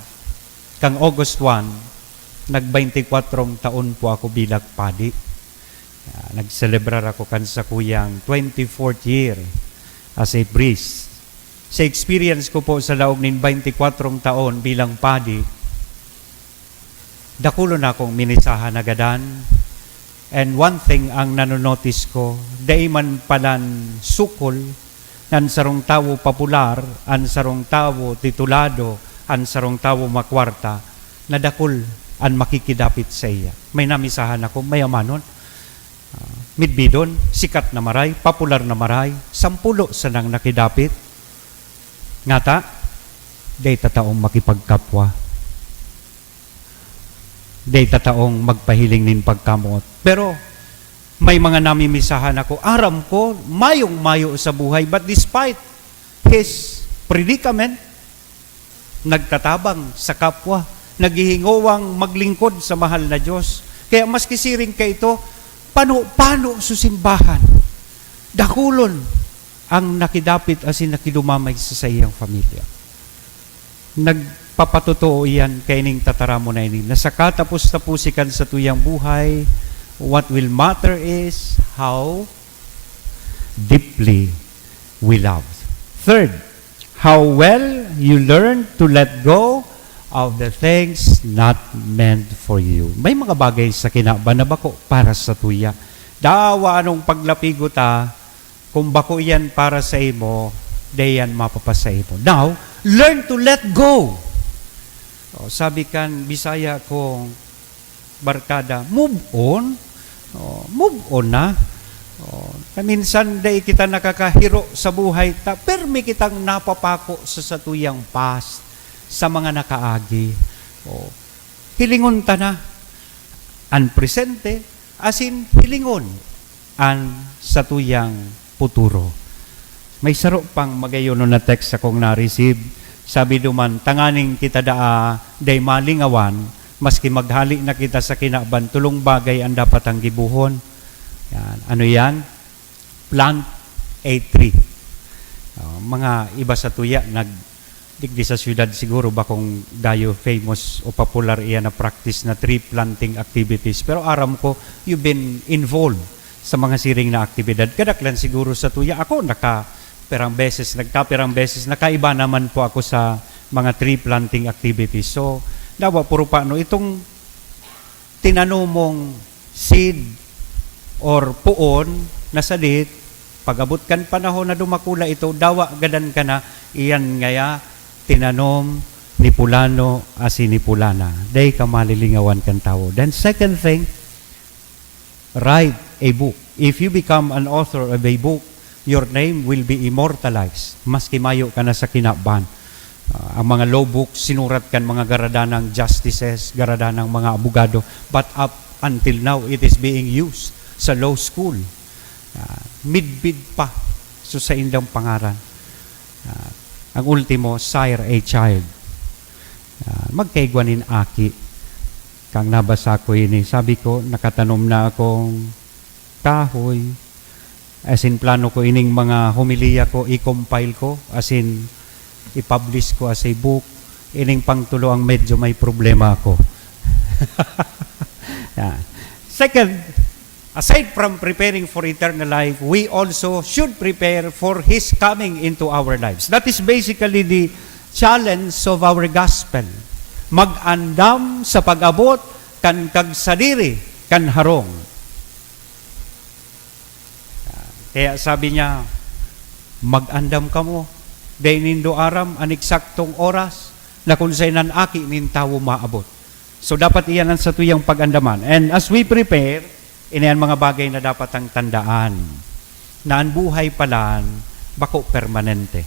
Kang August 1, nag-24 taon po ako bilang padi. Nagselebrar ako kan sa kuyang 24th year as a priest. Sa experience ko po sa laog ng 24 taon bilang padi, dakulo na akong minisahan agadan. And one thing ang nanonotice ko, dahil man palan sukol, ang sarong tawo popular, ang sarong tawo titulado, ang sarong tawo makwarta, nadakol ang makikidapit sa iya. May namisahan ako, mayamanon. Midbidon, sikat na maray, popular na maray, 10 sa nang nakidapit. Ngata, day tataong makipagkapwa. Day tataong magpahiling nin pagkamot. Pero, may mga namimisahan ako, aram ko, mayong-mayo sa buhay, but despite his predicament, nagtatabang sa kapwa, naghihingowang maglingkod sa mahal na Diyos. Kaya maski siring ka ito, paano susimbahan? Dakulon, ang nakidapit asin nakidumamay sa iyang pamilya. Nagpapatotoo iyan kaining tataramo na ini. Nasa katapos-tapusikan sa tuyang buhay, what will matter is how deeply we love. Third, how well you learn to let go of the things not meant for you. May mga bagay sa kinaban na bako para sa tuya. Dawa anong paglapigo ta, kung bako yan para sa imo, dayan mapapasa imo. Now, learn to let go. Sabi kan, Bisaya kong barkada, move on. Move on na. Minsan day kita nakakahiro sa buhay, permi kitang napapako sa satuyang past, sa mga nakaagi. Hilingon ta na. Ang presente, asin hilingon ang satuyang puturo. May saro pang magayon na text akong na-receive. Sabi duman, tanganing kita day malingawan, maski maghali na kita sa kinaban, tulong bagay ang dapat ang gibuhon. Yan. Ano yan? Plant a tree. Mga iba sa tuya, digdi sa syudad siguro ba kung dayo famous o popular iyan na practice na tree planting activities. Pero aram ko, you've been involved sa mga siring na aktibidad. Kadaklan siguro sa tuya. Ako nagkapirang beses, nakaiba naman po ako sa mga tree planting activities. So, dawa puro paano, itong tinanumong seed or puon na sadit, pag-abot kan panahon na dumakula ito, dawa gadan ka na, iyan ngaya, tinanom ni Pulano asin ni Pulana. Day ka malilingawan kan tao. Then second thing, write a book. If you become an author of a book, your name will be immortalized. Maski mayo ka na sa kinaban. Ang mga law books, sinurat kan mga garadanang justices, garadanang mga abogado. But up until now, it is being used sa law school. Midbid pa. So sa indang pangaran. Ang ultimo, sire a child. Magkaigwanin aki. Kang nabasa ko ini. Sabi ko, nakatanom na akong kahoy. As in, plano ko ining mga homilya ko, i-compile ko. As in, i-publish ko as a book. Ining pangtulo ang medyo may problema ako. Second, aside from preparing for eternal life, we also should prepare for His coming into our lives. That is basically the challenge of our gospel. Mag-andam sa pag-abot kan kagsadiri kan harong. Kaya sabi niya, mag-andam ka mo. Day nindo aram an eksaktong oras na kung sainan aki nin tawo maabot. So dapat iyan ang sa tuyang pag-andaman. And as we prepare, iniyan mga bagay na dapat ang tandaan na ang buhay palan bako permanente.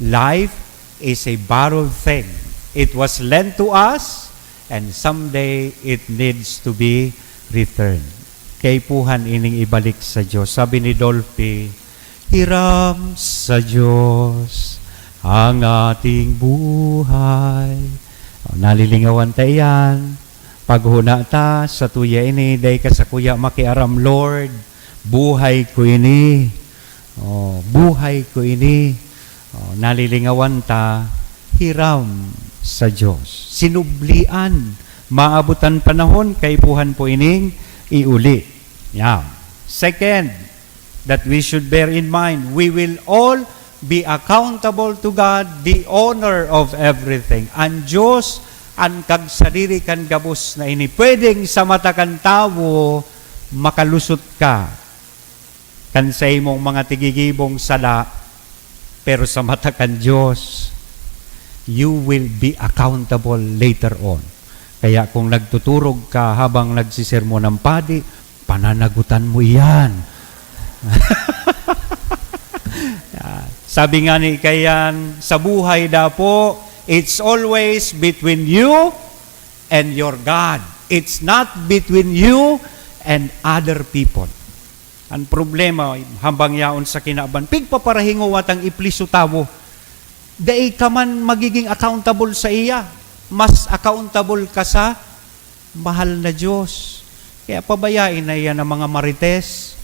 Life is a borrowed thing. It was lent to us and someday it needs to be returned. Kay puhan ining ibalik sa Diyos. Sabi ni Dolphy, hiram sa Diyos ang ating buhay. Nalilingawan ta iyan. Paghuna ta sa tuya ini, day ka sa kuya makiaram, Lord, buhay ko ini. Buhay ko ini. Nalilingawan ta, hiram sa Diyos. Sinublian, maabutan panahon, kay puhan po ining iuli. Yeah. Second, that we should bear in mind, we will all be accountable to God, the owner of everything. Ang Diyos, ang kagsadiri kan gabos na ini. Pwedeng sa mata kan tao, makalusot ka. Kan sa imong mga tigigibong sala, pero sa mata kan Diyos, you will be accountable later on. Kaya kung nagtuturog ka habang nagsisermon ng padi, pananagutan mo iyan. Sabi nga ni Kayan, sa buhay na po, it's always between you and your God. It's not between you and other people. Ang problema, hambang yaon sa kinaban, pigpaparahingo watang ipliso tawo. Dai ka man magiging accountable sa iya. Mas accountable ka sa mahal na Diyos. Kaya pabayain na yan ang mga marites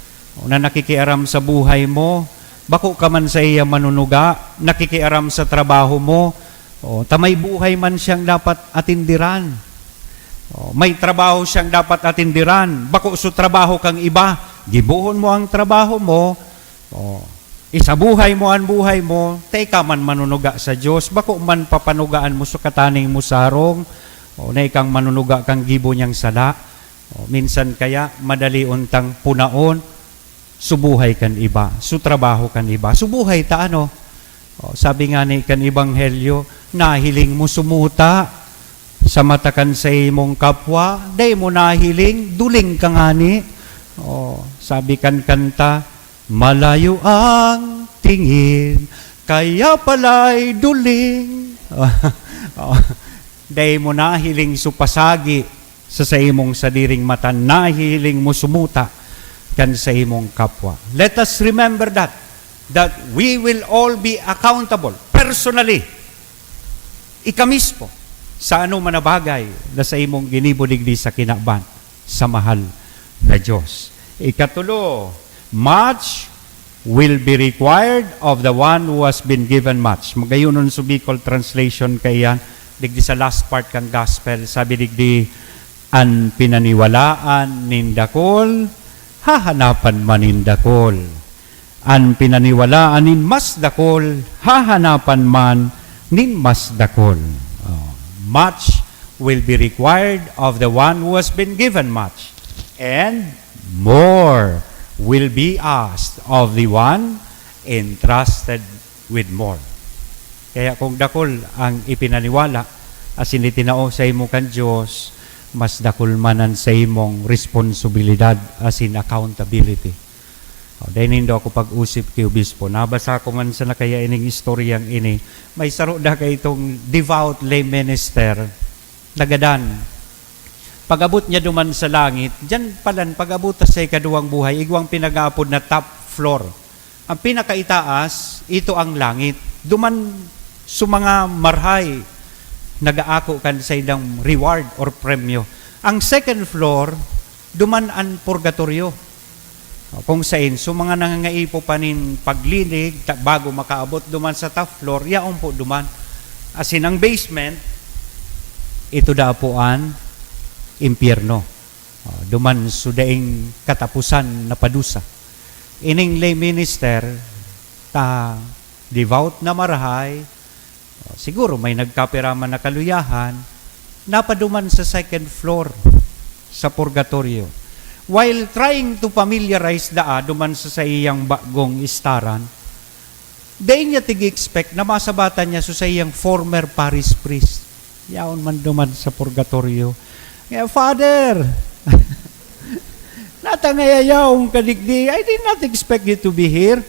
na nakikiaram sa buhay mo, Bako ka man sa iya manunuga, nakikiaram sa trabaho mo, tamay buhay man siyang dapat atindiran. May trabaho siyang dapat atindiran. Bako so trabaho kang iba, gibuhon mo ang trabaho mo, isabuhay mo ang buhay mo, ka man manunuga sa Diyos, bako man papanugaan mo sa kataning mo sarong, na ikang manunuga kang gibo niyang sala. Minsan kaya madali untang punaon, subuhay kan iba, sutrabaho kan iba. Subuhay ta ano? Sabi nga ni kan Ebanghelyo, nahiling mo sumuta sa mata kan sa imong kapwa, day mo nahiling, duling ka nga ni. Sabi kan kanta, malayo ang tingin, kaya pala'y duling. Day mo nahiling supasagi sa imong sadiring mata, nahiling mo sumuta kan sa imong kapwa. Let us remember that we will all be accountable personally, ika mismo, sa ano man na bagay na sa imong ginibuligdi sa kinaban sa mahal na Diyos. Ikatulo, much will be required of the one who has been given much. Magayunon sa Bicol translation kaya digdi sa last part kang gospel, sabi digdi, an pinaniwalaan nindakol, hahanapan manindakol. An pinaniwalaan nin mas dakol, hahanapan man nin mas dakol. Much will be required of the one who has been given much, and more will be asked of the one entrusted with more. Kaya kung dakol ang ipinaniwala, asin itinao sa imo kan Diyos, mas dakol manan sa imong responsibilidad asin accountability. Dahil nindo ako pag-usip kay Obispo, nabasa ko man sa nakaya ining istoryang ini, may saro da kay itong devout lay minister, nagadan. Pag-abot niya duman sa langit, dyan palan, pag-abot sa ikaduwang buhay, igwang pinag-aapod na top floor. Ang pinakaitaas, ito ang langit. Duman sa mga marhay, nagaako kan sa idang reward or premyo. Ang second floor, duman ang purgatorio. Kung sain, so mga nangangaipo pa nin paglinig, bago makaabot duman sa top floor, yaon po duman. Asin ang basement, ito daapuan, impyerno. Duman sudaing katapusan na padusa. Ining lay minister, devout na marahay, siguro may nagkapiraman na kaluyahan, napaduman sa second floor sa purgatorio. While trying to familiarize duman sa iyang bagong istaran, dahin niya tig-expect na masabatan niya sa iyang former parish priest. Yaon man duman sa purgatorio. Father, natangayayaw kadigdi, I did not expect you to be here.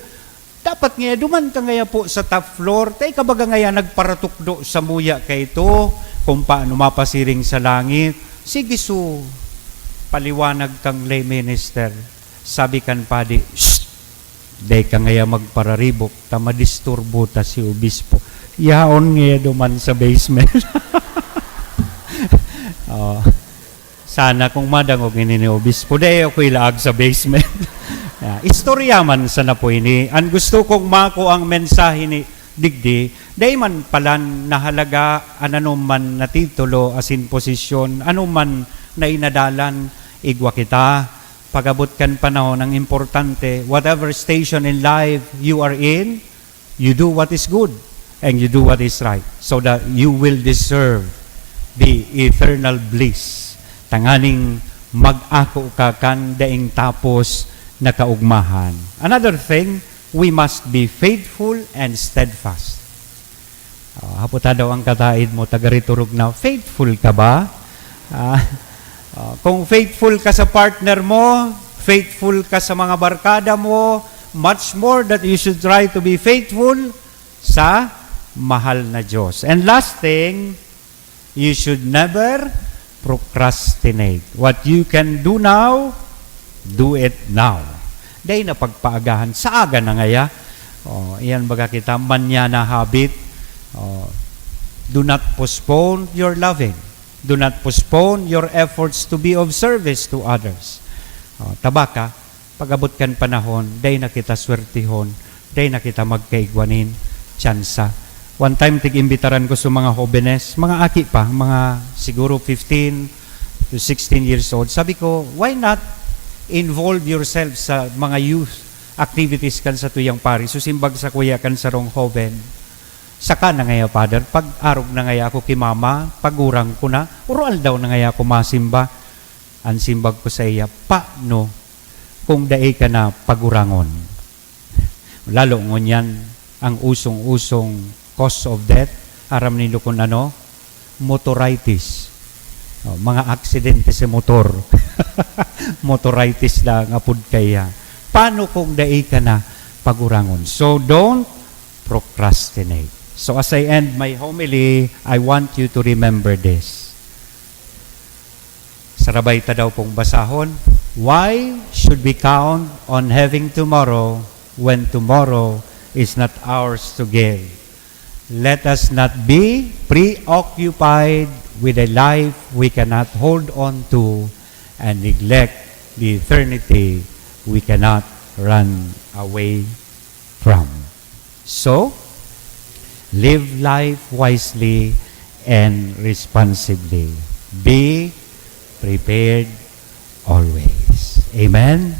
Dapat nga, duman ka ngaya po sa top floor, tay ka baga ngaya nagparatukdo sa muya kay ito, kung paano mapasiring sa langit. Sige so, paliwanag kang lay minister. Sabi kan padi, shh, day ka ngaya magpararibok, tamadisturbo ta si Obispo. Yaon ngaya duman sa basement. Sana kung madangog ini ni Obispo, day ako ilaag sa basement. Istorya man sana po ini. Ang gusto kong mako ang mensahe ni digdi, day man palan nahalaga ano man na titulo asin posisyon, ano man na inadalan, igwa kita, pagabot kan panahon ang importante, whatever station in life you are in, you do what is good and you do what is right so that you will deserve the eternal bliss. Tanganing mag-ako ka kan daing tapos na kaugmahan. Another thing, we must be faithful and steadfast. Haputa daw ang kataid mo, tagariturog na, faithful ka ba? Kung faithful ka sa partner mo, faithful ka sa mga barkada mo, much more that you should try to be faithful sa mahal na Diyos. And last thing, you should never procrastinate. What you can do now, do it now. Dahil na pagpaagahan, sa aga na ngaya. Iyan baga kita, manya na habit. Do not postpone your loving. Do not postpone your efforts to be of service to others. Tabaka, pag-abot kan panahon, dahil na kita swertihon, day na kita magkaigwanin tsansa. One time, tig-imbitaran ko sa mga jóvenes, mga aki pa, mga siguro 15 to 16 years old. Sabi ko, why not involve yourself sa mga youth activities kan sa tuyang pari. Susimbag sa kuya kan sa rong joven. Saka na ngaya, Father, pag-arog na ngaya ako kay mama, pagurang ko na, ural daw na ngaya ako masimba. Ang simbag ko sa iya, paano kung daay ka na pagurangon? Lalo ngunyan, ang usong-usong cause of death, aram nilo kung ano, motoritis. Mga aksidente sa motor. Motoritis lang apod kaya. Paano kung daay ka na pagurangon? So don't procrastinate. So as I end my homily, I want you to remember this. Sarabay ta daw pong basahon. Why should we count on having tomorrow when tomorrow is not ours to give? Let us not be preoccupied with a life we cannot hold on to and neglect the eternity we cannot run away from. So, live life wisely and responsibly. Be prepared always. Amen?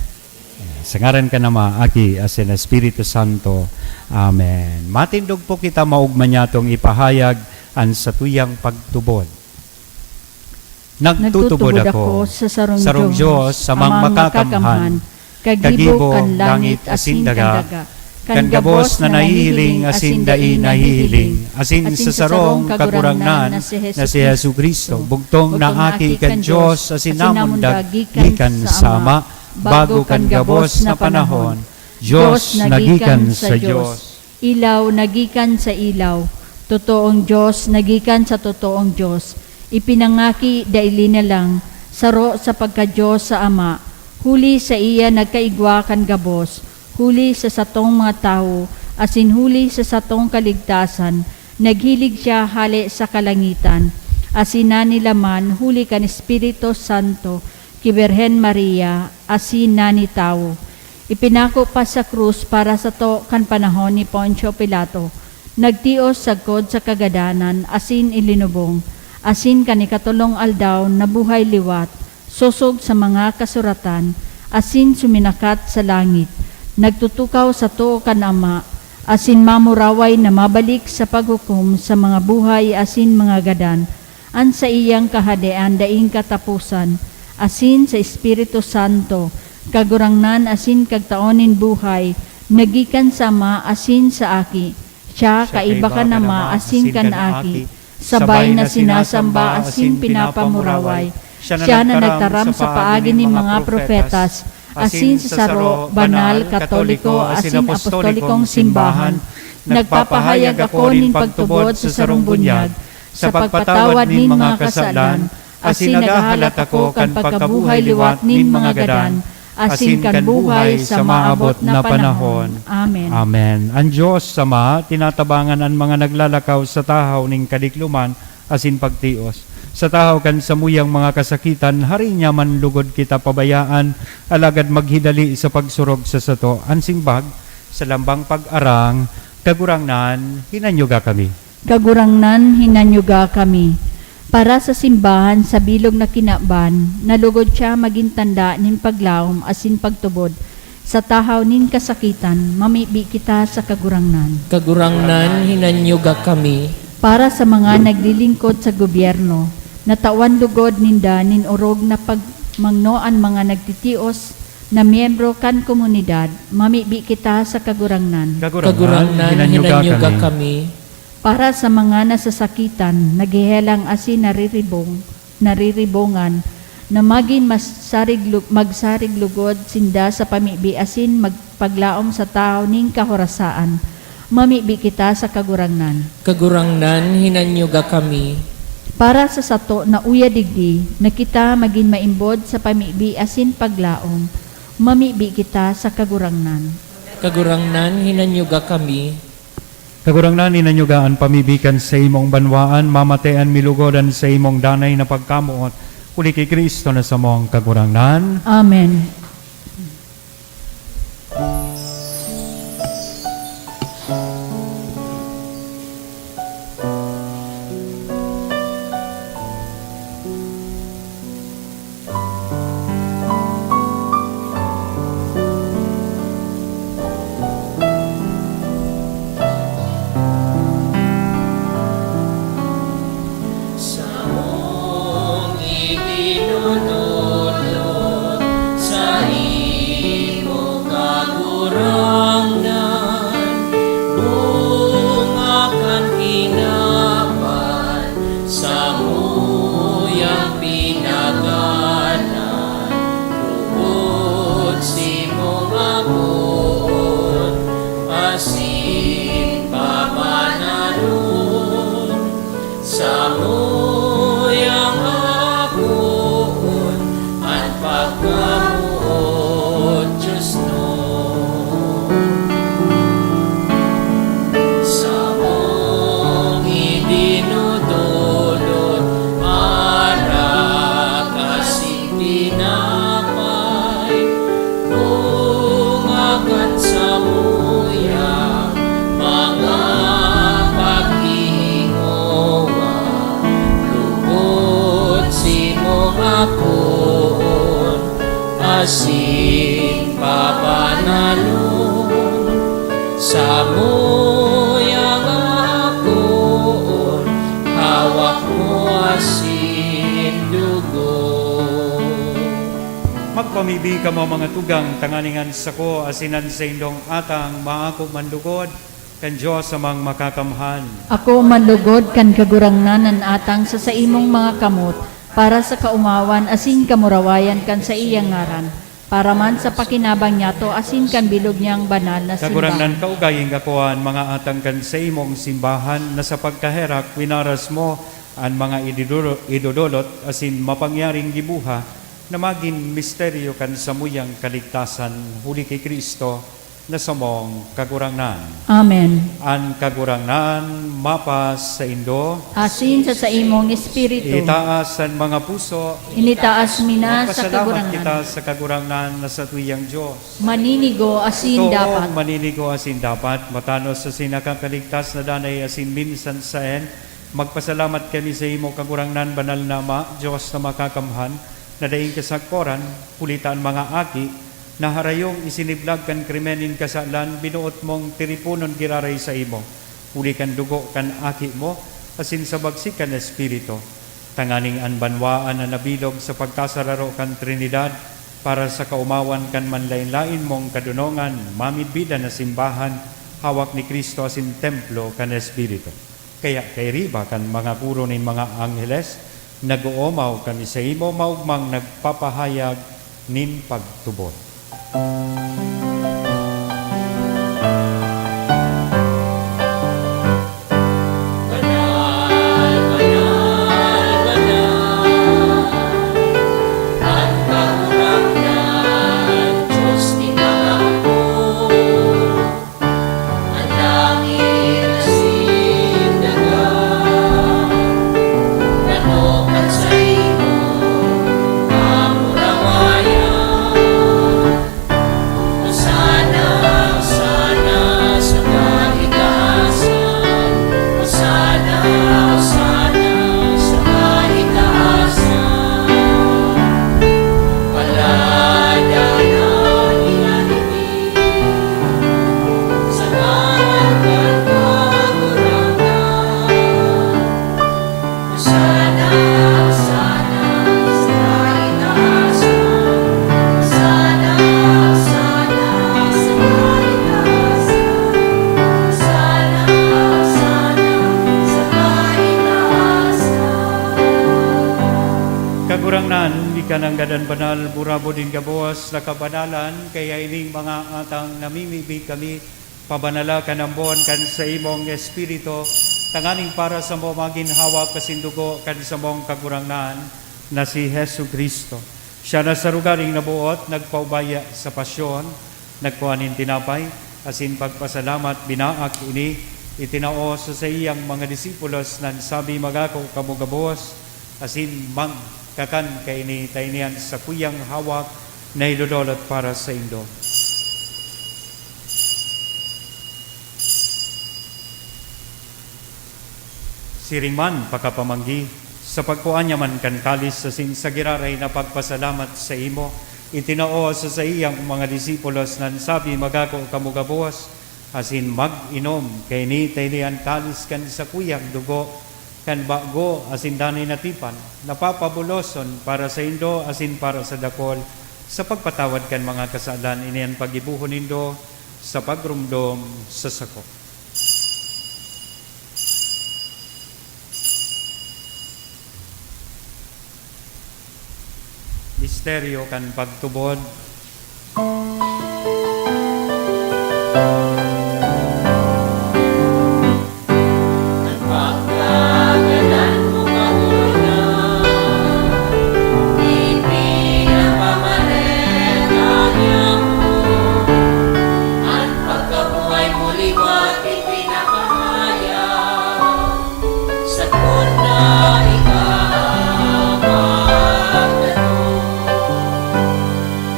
Sa ngaran ka na Aki, as in Espiritu Santo. Amen. Matindog po kita maugman niya itong ipahayag ang sa tuyang pagtubod. Nagtutubod ako sa sarong Diyos sa mga makakamhan, kagibo kan langit asin daga, kan gabos na nahihiling asin dai nahihiling, asin sa sarong kagurangnan na si Yesu Kristo, bugtong na aki kan Diyos asin namundag gikan sama, bago kan gabos na panahon, Diyos nagikan sa Diyos. Ilaw nagikan sa ilaw, totoong Diyos nagikan sa totoong Diyos. Ipinangaki daili na lang, saro sa pagka-Diyos sa Ama, huli sa iya nagkaigwa kan gabos, huli sa satong mga tao, asin huli sa satong kaligtasan, naghilig siya hali sa kalangitan, asin na nilaman huli kan Espiritu Santo, ki Birhen Maria, asin na ni tao. Ipinako pa sa krus para sa to kan panahon ni Poncio Pilato, nagtios sagkod sa kagadanan, asin ilinubong, asin kanikatulong aldaw na buhay liwat, susog sa mga kasuratan, asin suminakat sa langit, nagtutukaw sa to kan Ama, asin mamuraway na mabalik sa paghukom sa mga buhay asin mga gadan, an sa iyang kahadean daing katapusan, asin sa Espiritu Santo, kagurangnan asin kagtaonin buhay, nagikan sa Ama asin sa Aki, siya kaiba ka na ma asin kan Aki, sabay na sinasamba asin pinapamuraway, siya na nagtaram sa paagi ni mga profetas, asin sa saro, banal, katoliko, asin apostolikong simbahan, nagpapahayag ako nin pagtubod sa sarong bunyag, sa pagpatawad nin mga kasalan, asin nagahalat ako kan pagkabuhay liwat nin mga gadan, asin kan buhay sa maabot na panahon. Amen. Amen. Ang Diyos sama, tinatabangan ang mga naglalakaw sa tahaw ning kadikluman, asin pagtios. Sa tahaw kan samuyang mga kasakitan, hari niya man lugod kita pabayaan, alagad maghidali sa pagsurog sa sato, ansingbag, sa lambang pag-arang, kagurangnan, hinanyuga kami. Kagurangnan, hinanyuga kami. Para sa simbahan sa bilog na kinaban, nalugod siya magintanda nin paglaom asin pagtubod. Sa tahaw nin kasakitan, mamibi kita sa kagurangnan. Kagurangnan, hinanyuga kami. Para sa mga naglilingkod sa gobyerno, natawan lugod ninda nin orog na pagmangnoan mga nagtitios na miyembro kan komunidad, mamibi kita sa kagurangnan. Kagurangnan, hinanyuga kami. Para sa mga nasasakitan, naghihelang asin nariribongan, na maging magsarig lugod sinda sa pamibi asin magpaglaom sa tao ning kahorasaan, mamibi kita sa kagurangnan. Kagurangnan, hinanyuga kami. Para sa sato na uya digdi, na kita maging maimbod sa pamibi asin paglaom, mamibi kita sa kagurangnan. Kagurangnan, hinanyuga kami. Kagurangnan, hinanyugaan pamibikan sa imong banwaan, mamatean milugodan sa imong danay na pagkamuot, uli kay Kristo na sa mong kagurangnan. Amen. asin papanalon sa muyang akon, hawak mo asin dugo. Magpamibi ka mo mga tugang, tanganingan sa ko, asinan sa indong atang, maako mandugod, kan Diyos amang makakamhan. Ako manlugod kan kagurangnan ng atang sa imong mga kamot, para sa kaumawan asin kamurawayan kan sa iyang ngaran, para man sa pakinabang niya to asin kan bilog niyang banal na Kagurangnan simbahan. kaugaying kakuan, mga atang kan sa imong simbahan, na sa pagkaherak, winaras mo ang mga idudulot, asin mapangyaring gibuha, na maging misteryo kan sa muyang kaligtasan, huli kay Kristo, na samong kagurangnan. Amen. Ang kagurangnan, mapas sa indo, Asin sa imong espiritu, itaas ang mga puso, initaas mina sa magpasalamat kita kagurangnan. sa kagurangnan na sa tuyang Diyos. Maninigo asin Ito dapat. maninigo asin dapat, matanos sa sinakakaligtas na danay asin minsan saen, magpasalamat kami sa imo kagurangnan banal na ama, Diyos na makakamhan, na daing kasagkoran, pulitan mga aki, na harayong isiniblag kan krimenin kasalan, binuot mong tiripunon giraray sa imo. Huli kan dugo kan aki mo, asin sa bagsik kan espiritu. Tanganing anbanwaan na nabilog sa pagkasararo kan Trinidad, para sa kaumawan kan manlain-lain mong kadunongan, mamidbida na simbahan, hawak ni Kristo asin templo kan espiritu. Kaya kay riba kan mga puro ni mga angheles, nag-uumaw kami sa imo, maugmang nagpapahayag nin pagtubot. Kagurangnan, di ka nang gadan banal, burabo din gabuas na kabanalan, kaya ining mga atang namimibig kami, pabanala ka ng buwan kan sa imong espiritu, tanganing para sa mo maginhawa kasindugo kan sa mong kagurangnan, na si Hesu Kristo. Siya na sa rugaring nabuot, nagpaubaya sa pasyon, nagkuhanin tinapay, asin pagpasalamat, binaak ini, itinao sa iyang mga disipulos, nan sabi magako kamugabos, asin kakan kay ni tainian sa kuyang hawak na iludolot para sa indo. Siringman pakapamanggi, sa pagkuanya man kan kalis sa sinsagiraray na pagpasalamat sa imo, itinao sa iyang mga disipulos nan sabi magako kamugabos, asin mag-inom kay ni tainian kalis kan sa kuyang dugo, kan bago asin danay natipan, napapabuloson para sa indo asin para sa dakol, sa pagpatawad kan mga kasalan, inian pagibuhon indo sa pagrumdom sa sako. Misteryo kan pagtubod.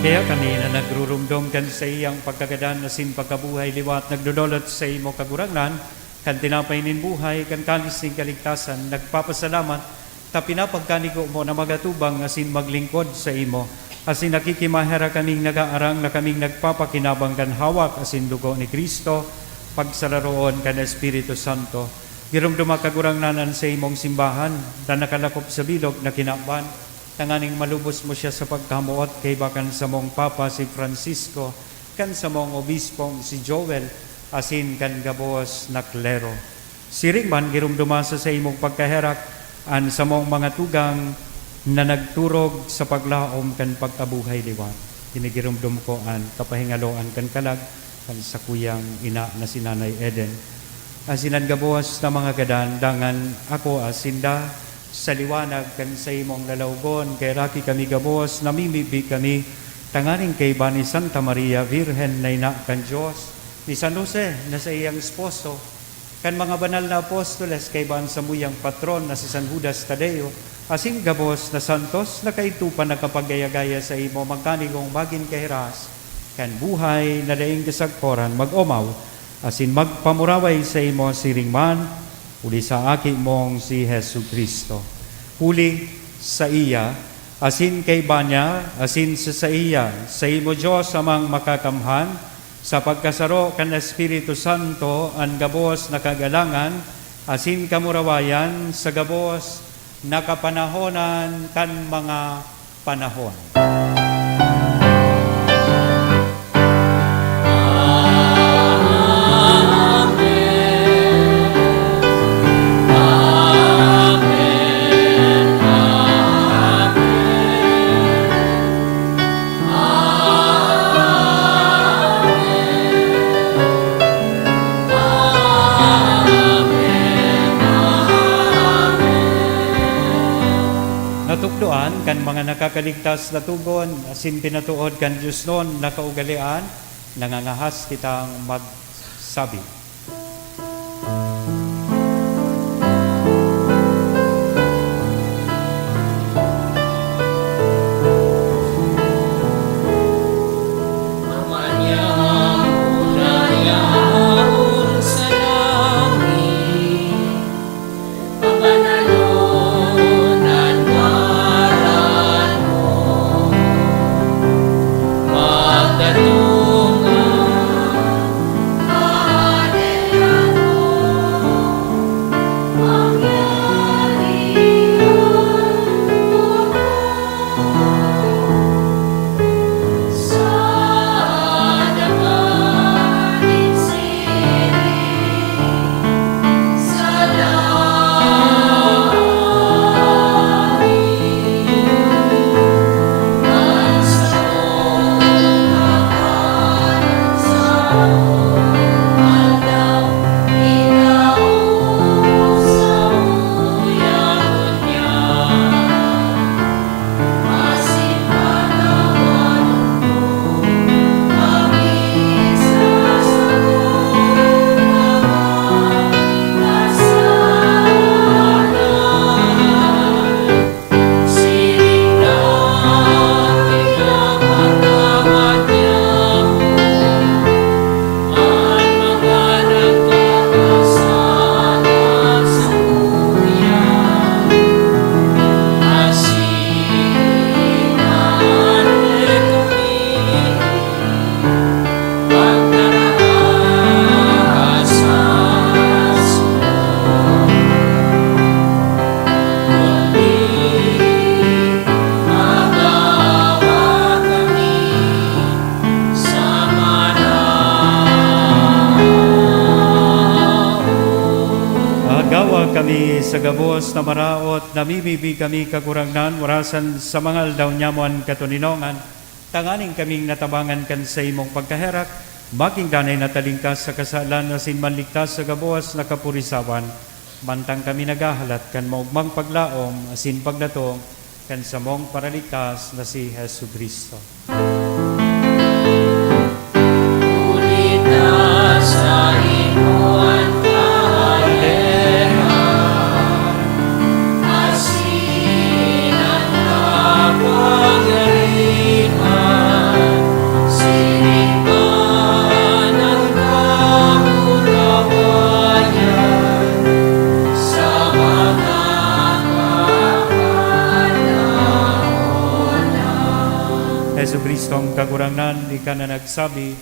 Kaya kami na nagrurumdom kan sa iyang pagkagadan asin pagkabuhay liwat, nagdodolot sa imo kagurangnan, kan tinapay nin buhay, kan kalis nin kaligtasan, nagpapasalamat, ta pinapagkanigo mo na magatubang asin maglingkod sa imo, Asin nakikimahera kaming nagaarang na kaming nagpapakinabang kan hawak asin dugo ni Kristo, pagsalaroon kan Espiritu Santo. Girumduma kagurang nanan sa imong simbahan, na nakalakop sa bilog na kinaban, tanganing malubos mo siya sa pagkamuot kay bakan sa mong Papa si Francisco, kan sa mong Obispong si Joel, asin kan gabos na klero. Siring man girumduma sa imong pagkaherak, an sa mong mga tugang na nagturog sa paglaom kan pagkabuhay liwat. Kinigirumdum ko an kapahingaloan kan kalag, kan sa kuyang ina na si Nanay Eden. Asinan gabuhas na mga gadandangan ako asinda sa liwanag kan sa imong lalawgon, kay raki kami gabuhas, namimibi kami, tanganing kay ba ni Santa Maria, Virhen na ina kan Diyos, ni San Jose na sa iyang esposo, kan mga banal na apostoles, kay ba sa muyang patron na si San Judas Tadeo, asing gabos na santos na kaitupan na kapagayagaya sa imo, magkanigong maging kahiras, kan buhay na daing kasagporan mag-omaw, asin magpamuraway sa imo siringman, uli sa aki mong si Hesu Kristo. Huli sa iya, asin kay banya, asin sa iya, sa imo Diyos amang makakamhan, sa pagkasaro kan Espiritu Santo, ang gabos na kagalangan, asin kamurawayan sa gabos na kapanahonan kan mga panahon. Natukdoan kan mga nakakaligtas na tugon, asin pinatuod kan Diyos noon nakaugalian, nangangahas kitang magsabi. Kami sa gabos na maraot, namimibi kami kagurangnan, warasan sa mga aldaw nyamuan katuninongan, tanganing kaming natabangan kan sa imong pagkaherak, making danay natalingkas sa kasalan na sinmanligtas sa gabos na kapurisawan, mantang kami nagahalat kan maugmang paglaom, asin pagdatong, kan sa mong paraligtas na si Hesu Kristo. Yesu Kristo ang kagurangnan, di ka na nagsabi,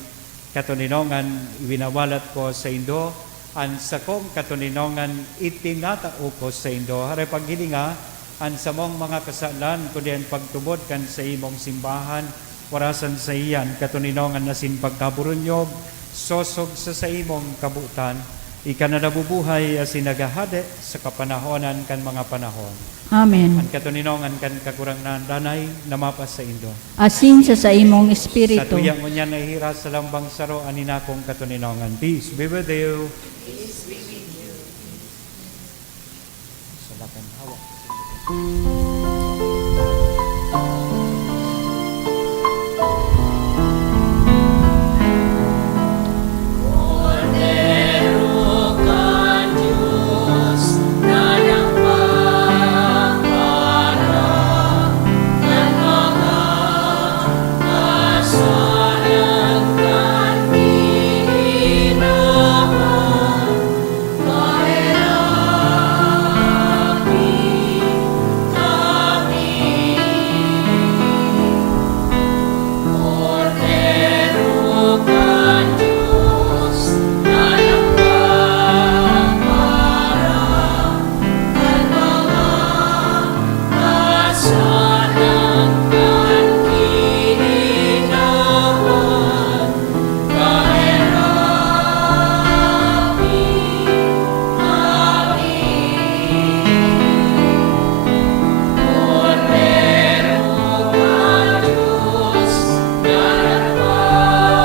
katuninongan, winawalat ko sa Indo, an sa kong katuninongan, itinatao ko sa Indo. Hara paghilinga, an sa mong mga kasalan, kundi ang pagtubod kan sa imong simbahan, warasan sa iyan, katuninongan na sin pagkaburunyog, sosog sa imong kabutan, ika na nabubuhay as nagahade sa kapanahonan kan mga panahon. Amen. Ang katuninongan kan kakurangnan danay namapas sa Indo. Asin sa imong Sa espiritu. tuyang mo niya nahira sa lambang saro aninakong katuninongan. Peace be with you. Salakan hawak. Cordero ka Diyos na nagpapara ng mga kasalanan hinahan, mahirapi kami. Cordero ka Diyos na nagpapara ng mga kasalanan hinahan, mahirapi kami. Cordero ka Diyos na nagpapara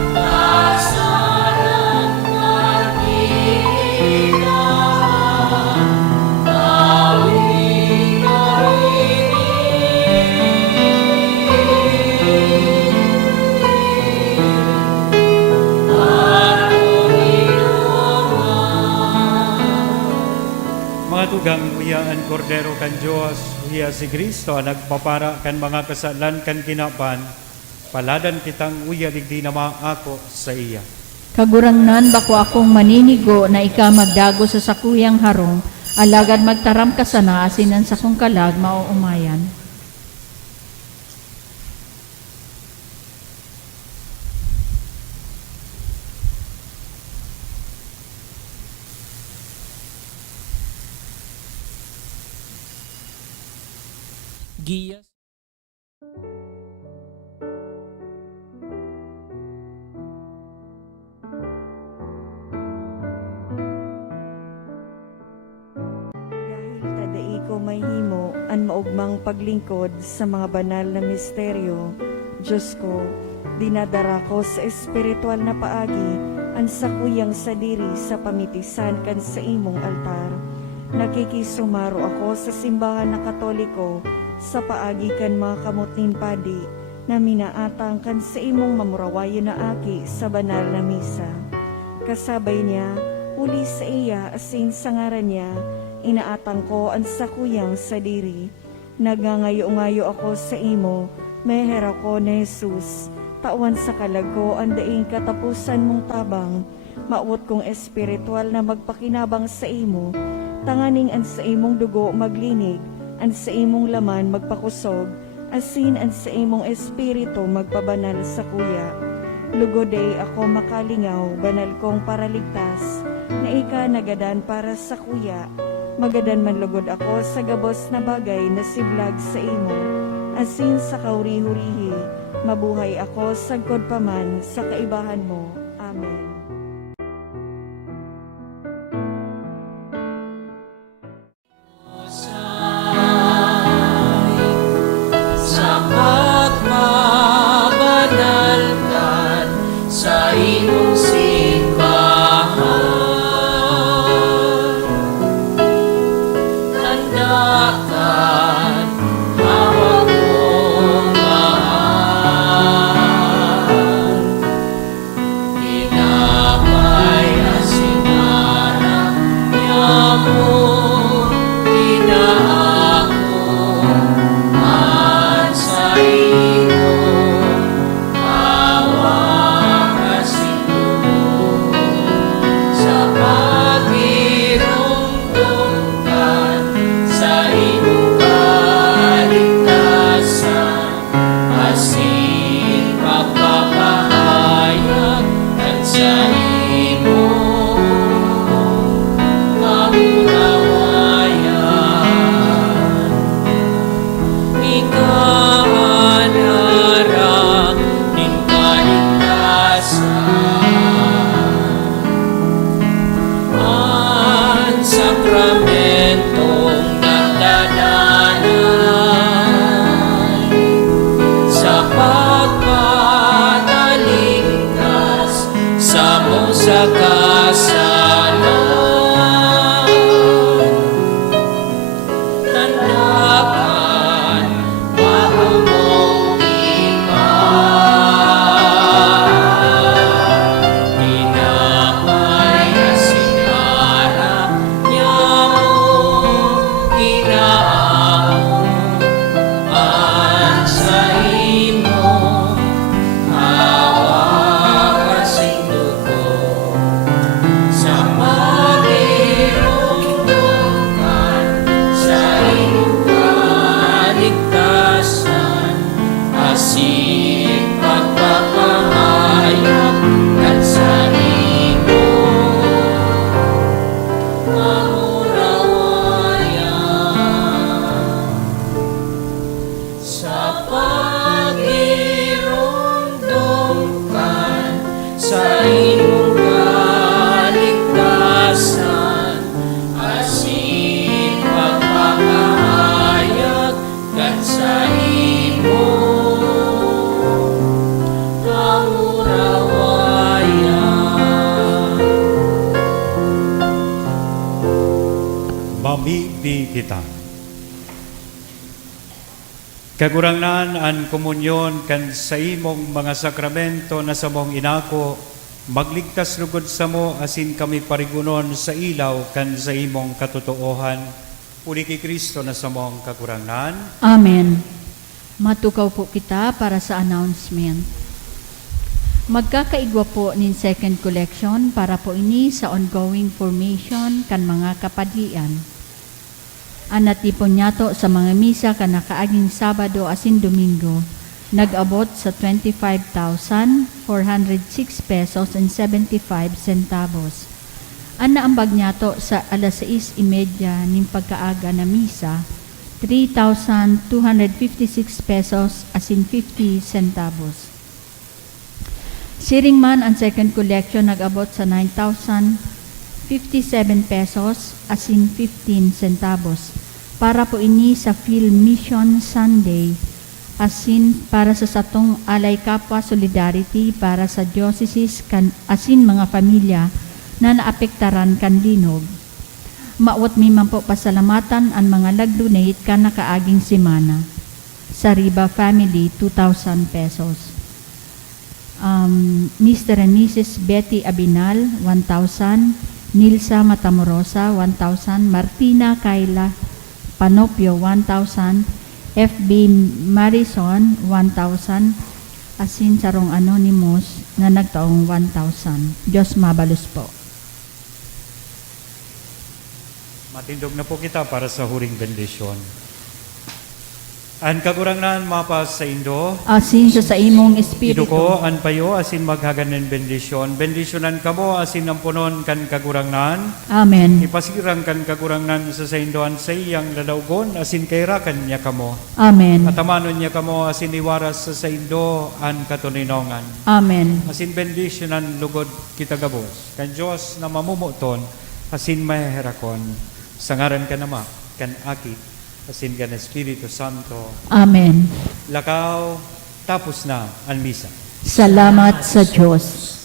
ng mga kasalanan hinahan, tawid Mga tugang uyaan kordero kan Diyos, uya si Kristo nagpapara kan mga kasalan kan kinapan, paladan kitang uya digdi na maako sa iya. Kagurangnan bako akong maninigo na ika magdago sa sakuyang harong, alagad magtaram ka sana asinan sa kong kalag mauumayan. Giyas. Dahil tadai ko may himo an maugmang paglingkod sa mga banal na misteryo, Diyos ko, dinadara ko sa espiritual na paagi ang sakuyang sadiri sa pamitisan kan sa imong altar. Nakikisumaro ako sa simbahan na Katoliko sa paagi kan mga kamutnin padi na minaatang kan sa imong mamurawayo na aki sa banal na misa. Kasabay niya, uli sa iya asin sa ngaran niya, inaatang ko ang sakuyang sadiri. Nagangayo-ngayo ako sa imo, meher ako na Jesus. Tawan sa kalago ang daing katapusan mong tabang, maawot kong espiritual na magpakinabang sa imo, tanganing an sa imong dugo maglinig, an sa imong laman magpakusog, asin an sa imong espiritu magpabanal sa kuya. Lugoday ako makalingaw, banal kong paraligtas, na ika nagadan para sa kuya. Magadan man lugod ako sa gabos na bagay na siblag sa imo, asin sa kauri-hurihi, mabuhay ako sagkod paman sa kaibahan mo. Amen. Sa pagmabanalkan sa imong simbahan, tandakan hawak mong mahal. Mamigdi kita. Kagurangnan an komunyon kan sa imong mga sakramento na sa mong inako, magligtas lugod sa mo asin kami parigunon sa ilaw kan sa imong katotoohan. Uli kay Kristo na sa mong kagurangnan. Amen. Matukaw po kita para sa announcement. Magkakaigwa po nin second collection para po ini sa ongoing formation kan mga kapadian. Anatipon niyato sa mga misa kan nakaaging Sabado asin Domingo, nag-abot sa 25,406 pesos and 75 centavos. Ang naambag niyato sa alas 6:30 ning pagkaaga na misa, 3,256 pesos asin 50 centavos. Siring man ang second collection nag-abot sa 9,057 pesos asin 15 centavos para po ini sa Field Mission Sunday asin para sa satong Alay Kapwa Solidarity para sa diocese kan asin mga pamilya na naapektaran kan linog. Maawat mi man po pasalamatan ang mga nag-donate kan nakaaging semana. Sa Riba Family, 2,000 pesos. Mr. and Mrs. Betty Abinal, 1,000. Nilsa Matamorosa, 1,000. Martina Kayla Panopio, 1,000. FB Marison, 1,000. Asin sarong anonymous na nagtaong 1,000. Diyos mabalos po. Matindog na po kita para sa huring bendisyon. An kagurangnan mapas sa Indo, Asin sa imong espiritu. iduko an payo asin maghaganen bendisyon. Bendisyonan kamo asin ang punon kan kagurangnan. Amen. Ipasirang kan kagurangnan sa Indoan sa iyang ladaugon asin kairakan niya kamo. Amen. Atamanon niya kamo asin iwaras sa Indo an katuninongan. Amen. Asin bendisyonan lugod kita gabos. Kan Diyos na mamumuton asin maherakon. Sangaran ka nama kan akit asin kan Espiritu Santo. Amen. Lakaw tapos na ang misa. Salamat sa Diyos.